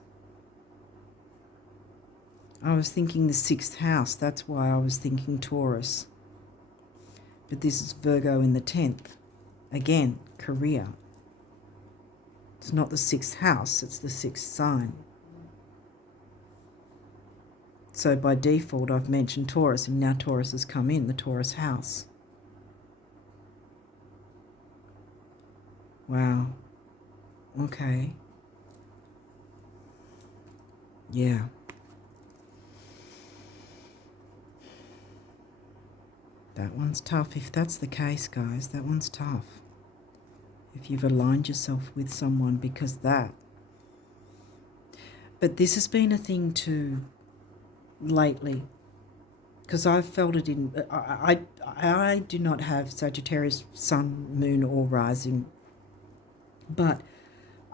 I was thinking the 6th house. That's why I was thinking Taurus. But this is Virgo in the 10th. Again, career. It's not the 6th house, it's the 6th sign. So by default, I've mentioned Taurus, and now Taurus has come in, the Taurus house. Wow. Okay. Yeah. That one's tough. If that's the case, guys, that one's tough. If you've aligned yourself with someone, because that... But this has been a thing too lately, because I've felt it in... I do not have Sagittarius sun, moon or rising, but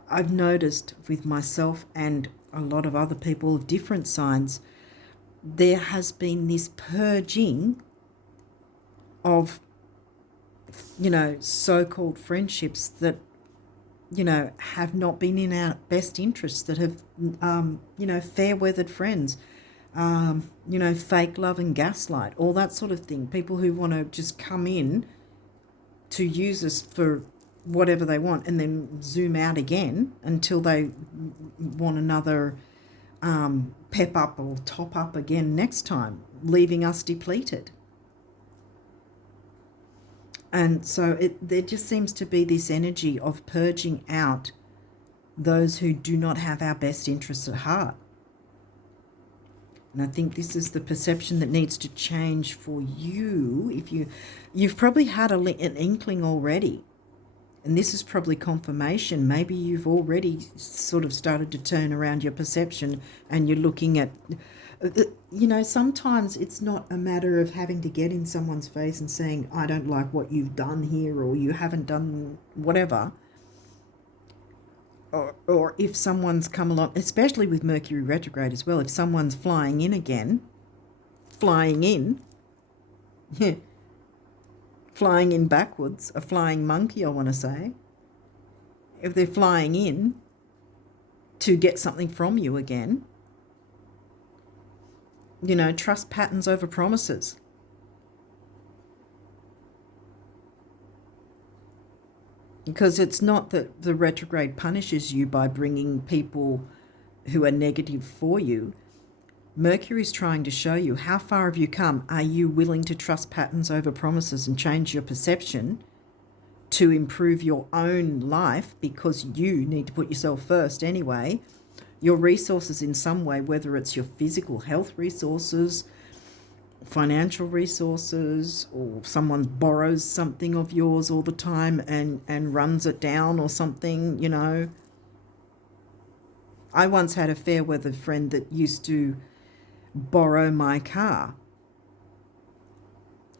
I've noticed with myself and a lot of other people of different signs, there has been this purging of, you know, so-called friendships that, you know, have not been in our best interests, that have, you know, fair-weathered friends, you know, fake love and gaslight, all that sort of thing. People who want to just come in to use us for whatever they want and then zoom out again until they want another pep up or top up again next time, leaving us depleted. And so there just seems to be this energy of purging out those who do not have our best interests at heart. And I think this is the perception that needs to change for you. If you've probably had an inkling already, and this is probably confirmation. Maybe you've already sort of started to turn around your perception, and you're looking at, sometimes it's not a matter of having to get in someone's face and saying, I don't like what you've done here, or you haven't done whatever. Or if someone's come along, especially with Mercury retrograde as well, if someone's flying in again, flying in backwards, a flying monkey, I want to say, if they're flying in to get something from you again, trust patterns over promises. Because it's not that the retrograde punishes you by bringing people who are negative for you. Mercury's trying to show you, how far have you come? Are you willing to trust patterns over promises and change your perception to improve your own life, because you need to put yourself first anyway? Your resources in some way, whether it's your physical health resources, financial resources, or someone borrows something of yours all the time and runs it down or something, I once had a fair weather friend that used to borrow my car,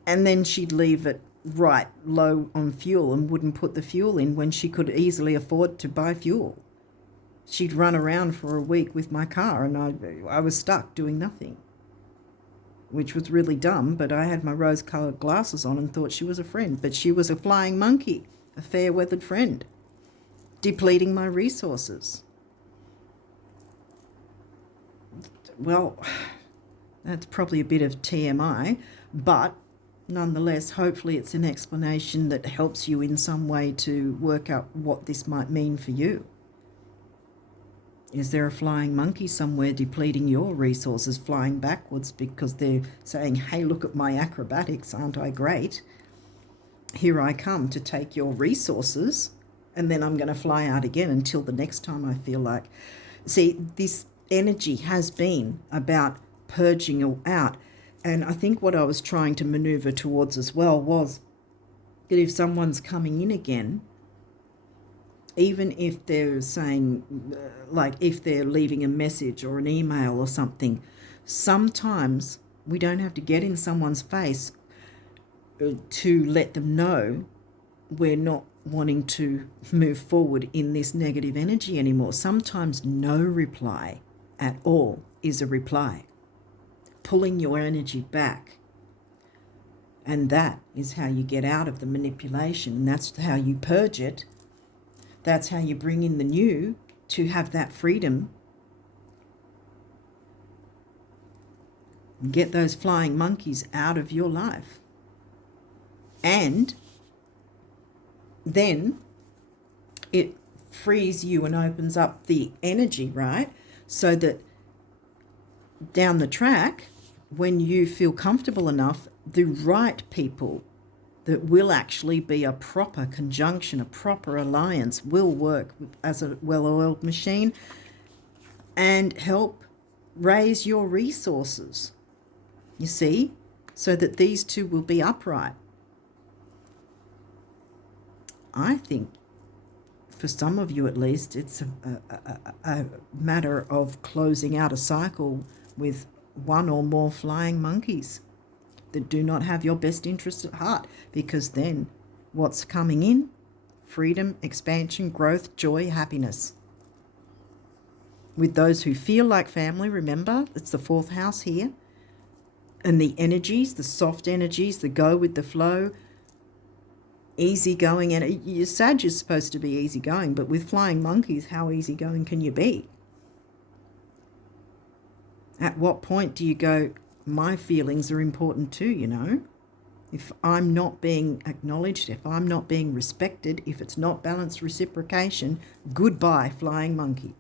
and then she'd leave it right low on fuel and wouldn't put the fuel in when she could easily afford to buy fuel. She'd run around for a week with my car, and I was stuck doing nothing, which was really dumb, but I had my rose-coloured glasses on and thought she was a friend. But she was a flying monkey, a fair-weathered friend, depleting my resources. Well, that's probably a bit of TMI, but nonetheless, hopefully it's an explanation that helps you in some way to work out what this might mean for you. Is there a flying monkey somewhere depleting your resources, flying backwards because they're saying, hey, look at my acrobatics, aren't I great? Here I come to take your resources, and then I'm going to fly out again until the next time I feel like. See, this energy has been about purging out. And I think what I was trying to maneuver towards as well was that if someone's coming in again, even if they're saying, like if they're leaving a message or an email or something, sometimes we don't have to get in someone's face to let them know we're not wanting to move forward in this negative energy anymore. Sometimes no reply at all is a reply, pulling your energy back. And that is how you get out of the manipulation, and that's how you purge it. That's how you bring in the new, to have that freedom. Get those flying monkeys out of your life. And then it frees you and opens up the energy, right? So that down the track, when you feel comfortable enough, the right people that will actually be a proper conjunction, a proper alliance, will work as a well-oiled machine and help raise your resources, you see, so that these two will be upright. I think, for some of you at least, it's a matter of closing out a cycle with one or more flying monkeys that do not have your best interests at heart, because then what's coming in? Freedom, expansion, growth, joy, happiness. With those who feel like family, remember, it's the fourth house here, and the energies, the soft energies, the go with the flow, easygoing, and your Sag is supposed to be easygoing, but with flying monkeys, how easygoing can you be? At what point do you go, my feelings are important too, If I'm not being acknowledged, if I'm not being respected, if it's not balanced reciprocation, goodbye, flying monkey.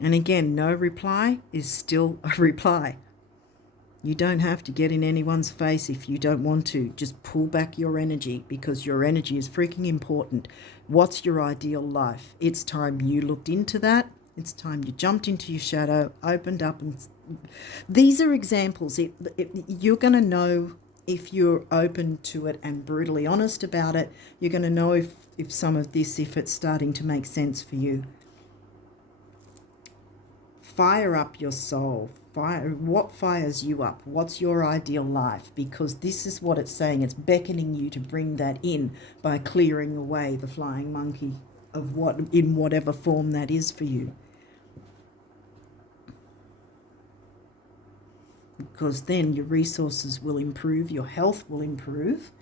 And again, no reply is still a reply. You don't have to get in anyone's face if you don't want to. Just pull back your energy, because your energy is freaking important. What's your ideal life? It's time you looked into that. It's time you jumped into your shadow, opened up. And these are examples. You're going to know if you're open to it and brutally honest about it. You're going to know if some of this, if it's starting to make sense for you. Fire up your soul. What fires you up? What's your ideal life? Because this is what it's saying. It's beckoning you to bring that in by clearing away the flying monkey of in whatever form that is for you. Because then your resources will improve, your health will improve,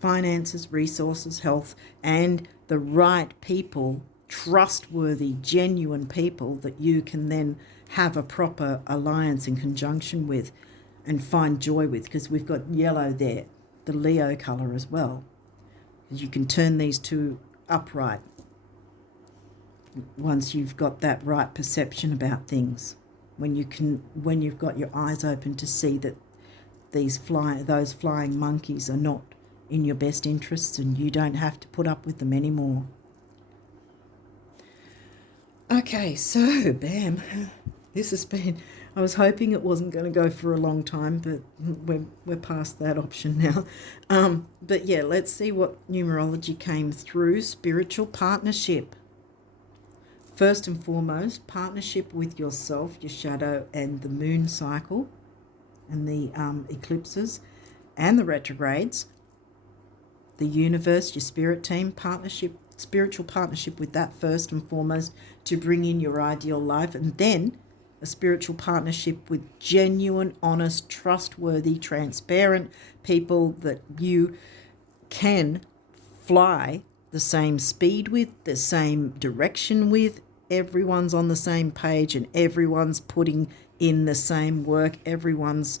finances, resources, health, and the right people, trustworthy, genuine people that you can then have a proper alliance and conjunction with and find joy with, because we've got yellow there, the Leo colour as well. You can turn these two upright once you've got that right perception about things. When you've got your eyes open to see that those flying monkeys are not in your best interests and you don't have to put up with them anymore. Okay, so bam. This has been, I was hoping it wasn't going to go for a long time, but we're past that option now. But yeah, let's see what numerology came through. Spiritual partnership. First and foremost, partnership with yourself, your shadow, and the moon cycle, and the eclipses, and the retrogrades. The universe, your spirit team, spiritual partnership with that first and foremost to bring in your ideal life, and then a spiritual partnership with genuine, honest, trustworthy, transparent people that you can fly the same speed with, the same direction with. Everyone's on the same page and everyone's putting in the same work. Everyone's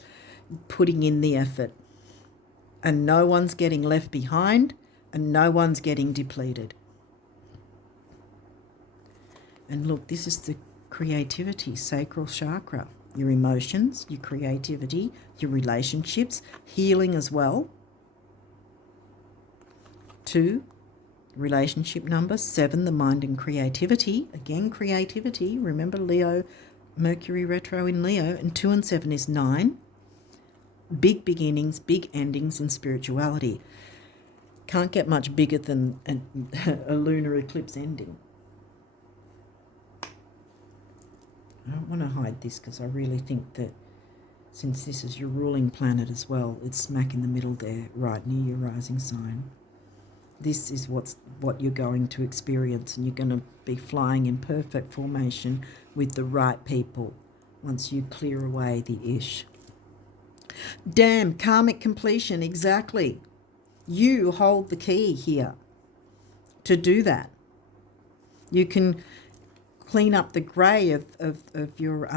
putting in the effort. And no one's getting left behind and no one's getting depleted. And look, this is the creativity, sacral chakra. Your emotions, your creativity, your relationships, healing as well. 2, relationship number. 7, the mind and creativity. Again, creativity. Remember Leo, Mercury retro in Leo. And 2 and 7 is 9. Big beginnings, big endings, and spirituality. Can't get much bigger than a lunar eclipse ending. I don't want to hide this because I really think that since this is your ruling planet as well, it's smack in the middle there, right near your rising sign. This is what you're going to experience, and you're going to be flying in perfect formation with the right people once you clear away the ish. Damn, karmic completion, exactly. You hold the key here to do that. You can clean up the grey of your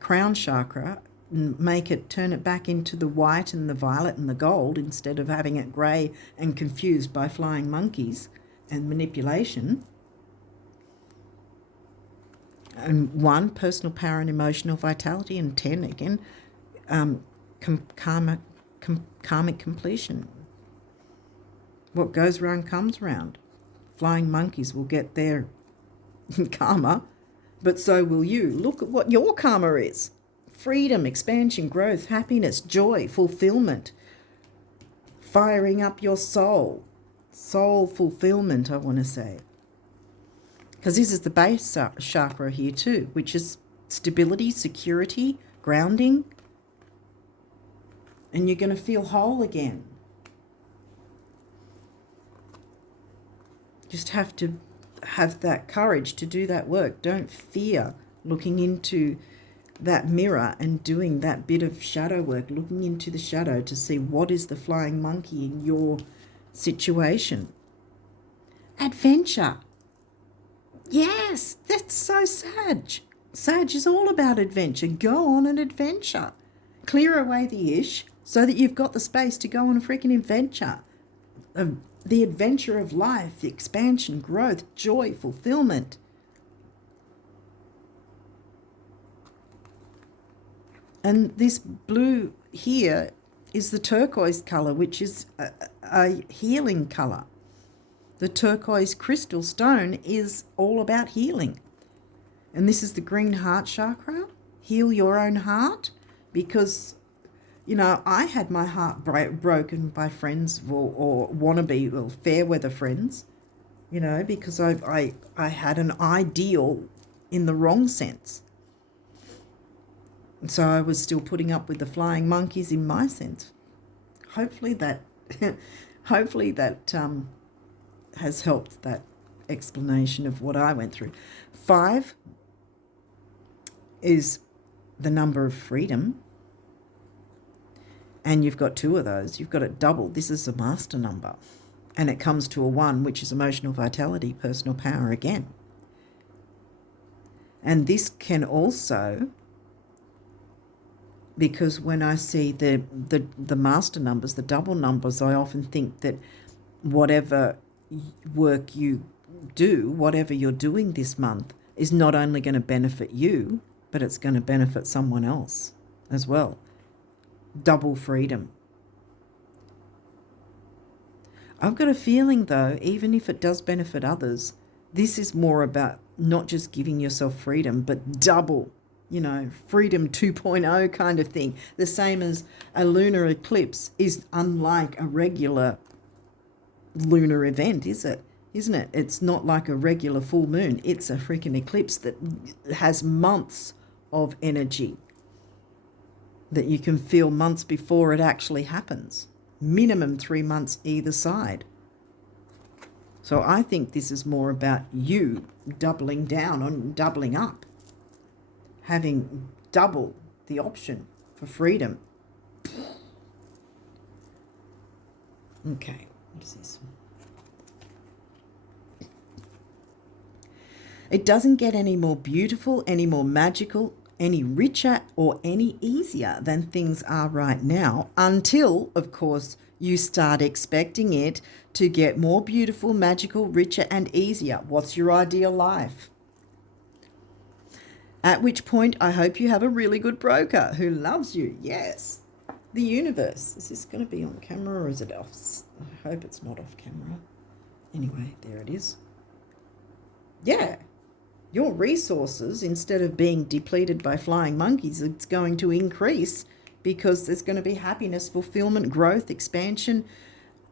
crown chakra and turn it back into the white and the violet and the gold instead of having it grey and confused by flying monkeys and manipulation. And 1, personal power and emotional vitality, and 10, again, karmic completion. What goes round comes round. Flying monkeys will get their karma, but so will you. Look at what your karma is. Freedom, expansion, growth, happiness, joy, fulfillment. Firing up your soul. Soul fulfillment, I want to say. Because this is the base chakra here too, which is stability, security, grounding. And you're going to feel whole again. Just have to have that courage to do that work. Don't fear looking into that mirror and doing that bit of shadow work, looking into the shadow to see what is the flying monkey in your situation. Adventure. Yes, that's so Sag. Sag is all about adventure. Go on an adventure. Clear away the ish so that you've got the space to go on a freaking adventure. The adventure of life, the expansion, growth, joy, fulfillment. And this blue here is the turquoise colour, which is a healing colour. The turquoise crystal stone is all about healing. And this is the green heart chakra. Heal your own heart. Because, you know, I had my heart broken by friends or wannabe, well, fair weather friends, you know, because I had an ideal in the wrong sense. And so I was still putting up with the flying monkeys in my sense. Hopefully that has helped that explanation of what I went through. 5 is the number of freedom. And you've got 2 of those. You've got it double. This is a master number. And it comes to a 1, which is emotional vitality, personal power again. And this can also, because when I see the master numbers, the double numbers, I often think that whatever work you do, whatever you're doing this month, is not only going to benefit you, but it's going to benefit someone else as well. Double freedom. I've got a feeling, though, even if it does benefit others, this is more about not just giving yourself freedom, but double, you know, freedom 2.0 kind of thing. The same as a lunar eclipse is unlike a regular lunar event, is it? Isn't it? It's not like a regular full moon. It's a freaking eclipse that has months of energy that you can feel months before it actually happens. Minimum 3 months either side. So I think this is more about you doubling down on doubling up, having double the option for freedom. Okay, what is this? It doesn't get any more beautiful, any more magical, any richer, or any easier than things are right now until, of course, you start expecting it to get more beautiful, magical, richer, and easier. What's your ideal life? At which point, I hope you have a really good broker who loves you. Yes. The universe. Is this going to be on camera or is it off? I hope it's not off camera. Anyway, there it is. Yeah. Your resources, instead of being depleted by flying monkeys, it's going to increase because there's going to be happiness, fulfillment, growth, expansion,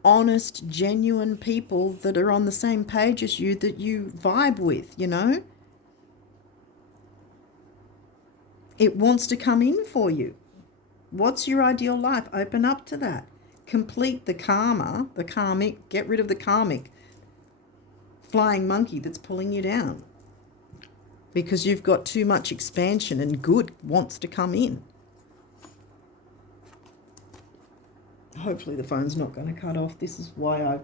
honest, genuine people that are on the same page as you, that you vibe with, you know. It wants to come in for you. What's your ideal life? Open up to that. Complete the karma, the karmic, get rid of the karmic flying monkey that's pulling you down. Because you've got too much expansion and good wants to come in. Hopefully the phone's not going to cut off. This is why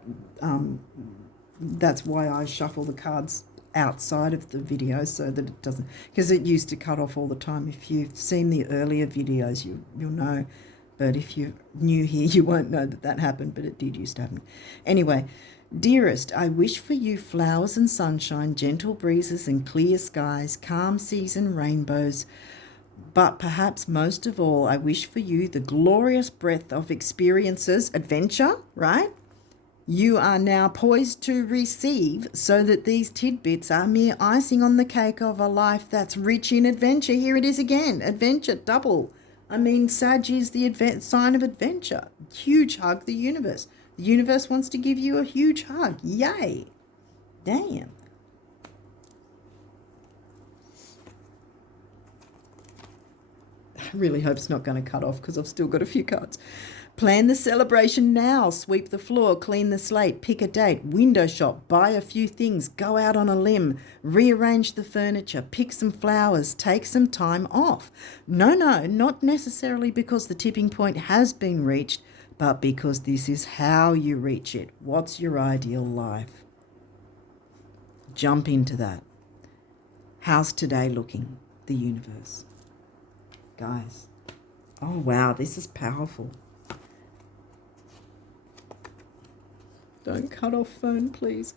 that's why I shuffle the cards outside of the video so that it doesn't, because it used to cut off all the time. If you've seen the earlier videos, you'll know. But if you're new here, you won't know that happened, but it did used to happen. Anyway, dearest, I wish for you flowers and sunshine, gentle breezes and clear skies, calm seas and rainbows. But perhaps most of all, I wish for you the glorious breath of experiences, adventure, right? You are now poised to receive, so that these tidbits are mere icing on the cake of a life that's rich in adventure. Here it is again, adventure, double. I mean, Sag is the sign of adventure. Huge hug, the universe. The universe wants to give you a huge hug. Yay. Damn. I really hope it's not going to cut off because I've still got a few cards. Plan the celebration now. Sweep the floor, clean the slate, pick a date, window shop, buy a few things, go out on a limb, rearrange the furniture, pick some flowers, take some time off. No, not necessarily because the tipping point has been reached, but because this is how you reach it. What's your ideal life? Jump into that. How's today looking? The universe. Guys. Oh, wow, this is powerful. Don't cut off phone, please.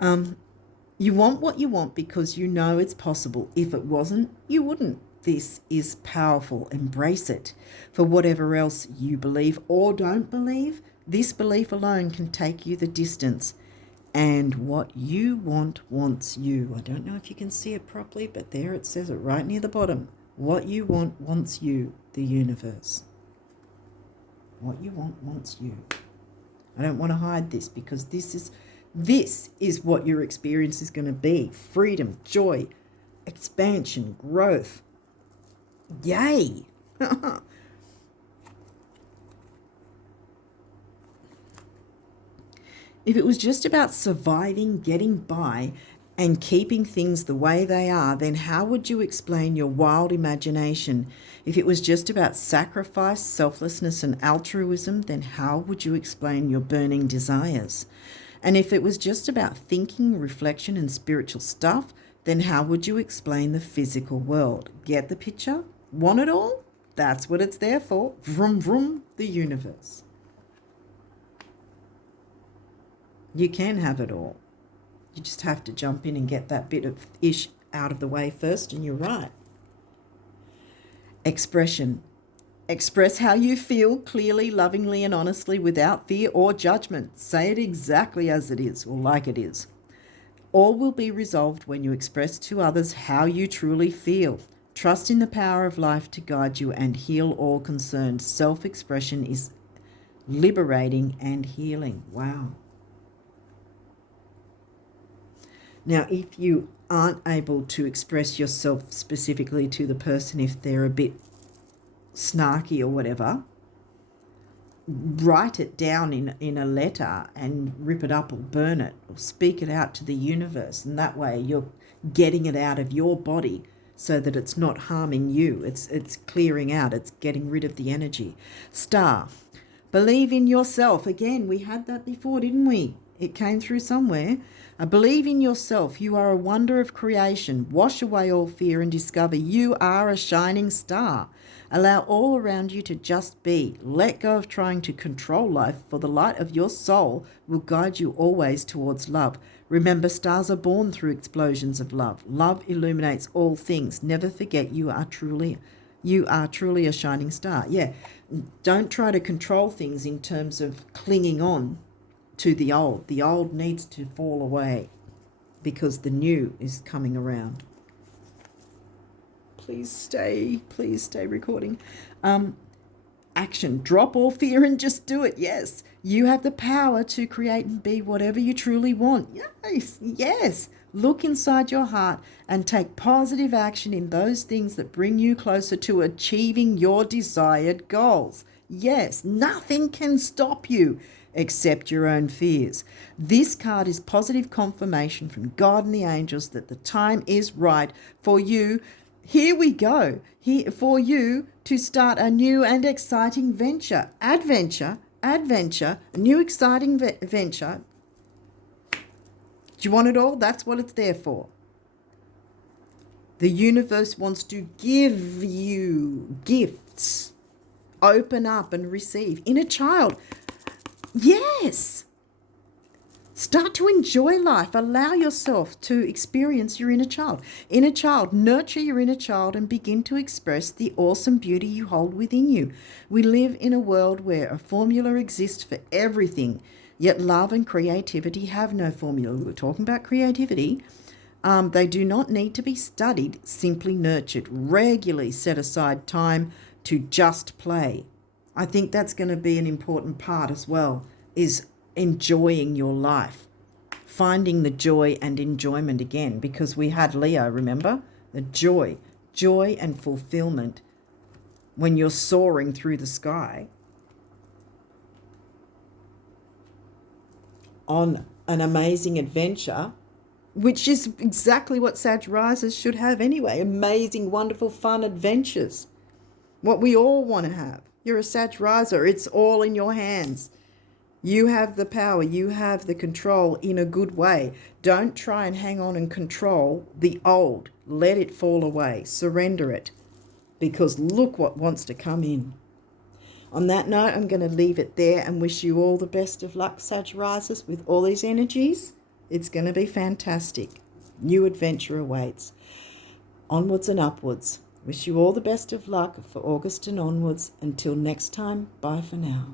You want what you want because you know it's possible. If it wasn't, you wouldn't. This is powerful. Embrace it. For whatever else you believe or don't believe, this belief alone can take you the distance. And what you want wants you. I don't know if you can see it properly, but there it says it right near the bottom. What you want wants you, the universe. What you want wants you. I don't want to hide this, because this is what your experience is going to be. Freedom, joy, expansion, growth. Yay! If it was just about surviving, getting by, and keeping things the way they are, then how would you explain your wild imagination? If it was just about sacrifice, selflessness, and altruism, then how would you explain your burning desires? And if it was just about thinking, reflection, and spiritual stuff, then how would you explain the physical world? Get the picture? Want it all? That's what it's there for. Vroom, vroom, the universe. You can have it all. You just have to jump in and get that bit of ish out of the way first, and you're right. Expression. Express how you feel clearly, lovingly, and honestly without fear or judgment. Say it exactly as it is, or like it is. All will be resolved when you express to others how you truly feel. Trust in the power of life to guide you and heal all concerned. Self-expression is liberating and healing. Wow. Now, if you aren't able to express yourself specifically to the person, if they're a bit snarky or whatever, write it down in a letter and rip it up or burn it or speak it out to the universe. And that way you're getting it out of your body so that it's not harming you. It's clearing out. It's getting rid of the energy. Star. Believe in yourself. Again, we had that before, didn't we? It came through somewhere. Believe in yourself. You are a wonder of creation. Wash away all fear and discover you are a shining star. Allow all around you to just be. Let go of trying to control life, for the light of your soul will guide you always towards love. Remember, stars are born through explosions of love. Love illuminates all things. Never forget you are truly a shining star. Yeah, don't try to control things in terms of clinging on to the old. The old needs to fall away because the new is coming around. Please stay recording. Action. Drop all fear and just do it. Yes, you have the power to create and be whatever you truly want. Yes. Look inside your heart and take positive action in those things that bring you closer to achieving your desired goals. Yes, nothing can stop you except your own fears. This card is positive confirmation from God and the angels that the time is right for you. Here we go. Here for you to start a new and exciting venture. Adventure, a new exciting venture. Do you want it all? That's what it's there for. The universe wants to give you gifts. Open up and receive. Inner child. Yes. Start to enjoy life. Allow yourself to experience your inner child. Inner child, nurture your inner child and begin to express the awesome beauty you hold within you. We live in a world where a formula exists for everything, yet love and creativity have no formula. We were talking about creativity. They do not need to be studied, simply nurtured. Regularly set aside time to just play. I think that's going to be an important part as well, is enjoying your life, finding the joy and enjoyment again, because we had Leo, remember? The joy and fulfillment when you're soaring through the sky on an amazing adventure, which is exactly what Sagittarius should have anyway. Amazing, wonderful, fun adventures. What we all want to have. You're a Sagittarius. It's all in your hands. You have the power. You have the control in a good way. Don't try and hang on and control the old. Let it fall away. Surrender it. Because look what wants to come in. On that note, I'm going to leave it there and wish you all the best of luck, Sagittarius, with all these energies. It's going to be fantastic. New adventure awaits. Onwards and upwards. Wish you all the best of luck for August and onwards. Until next time, bye for now.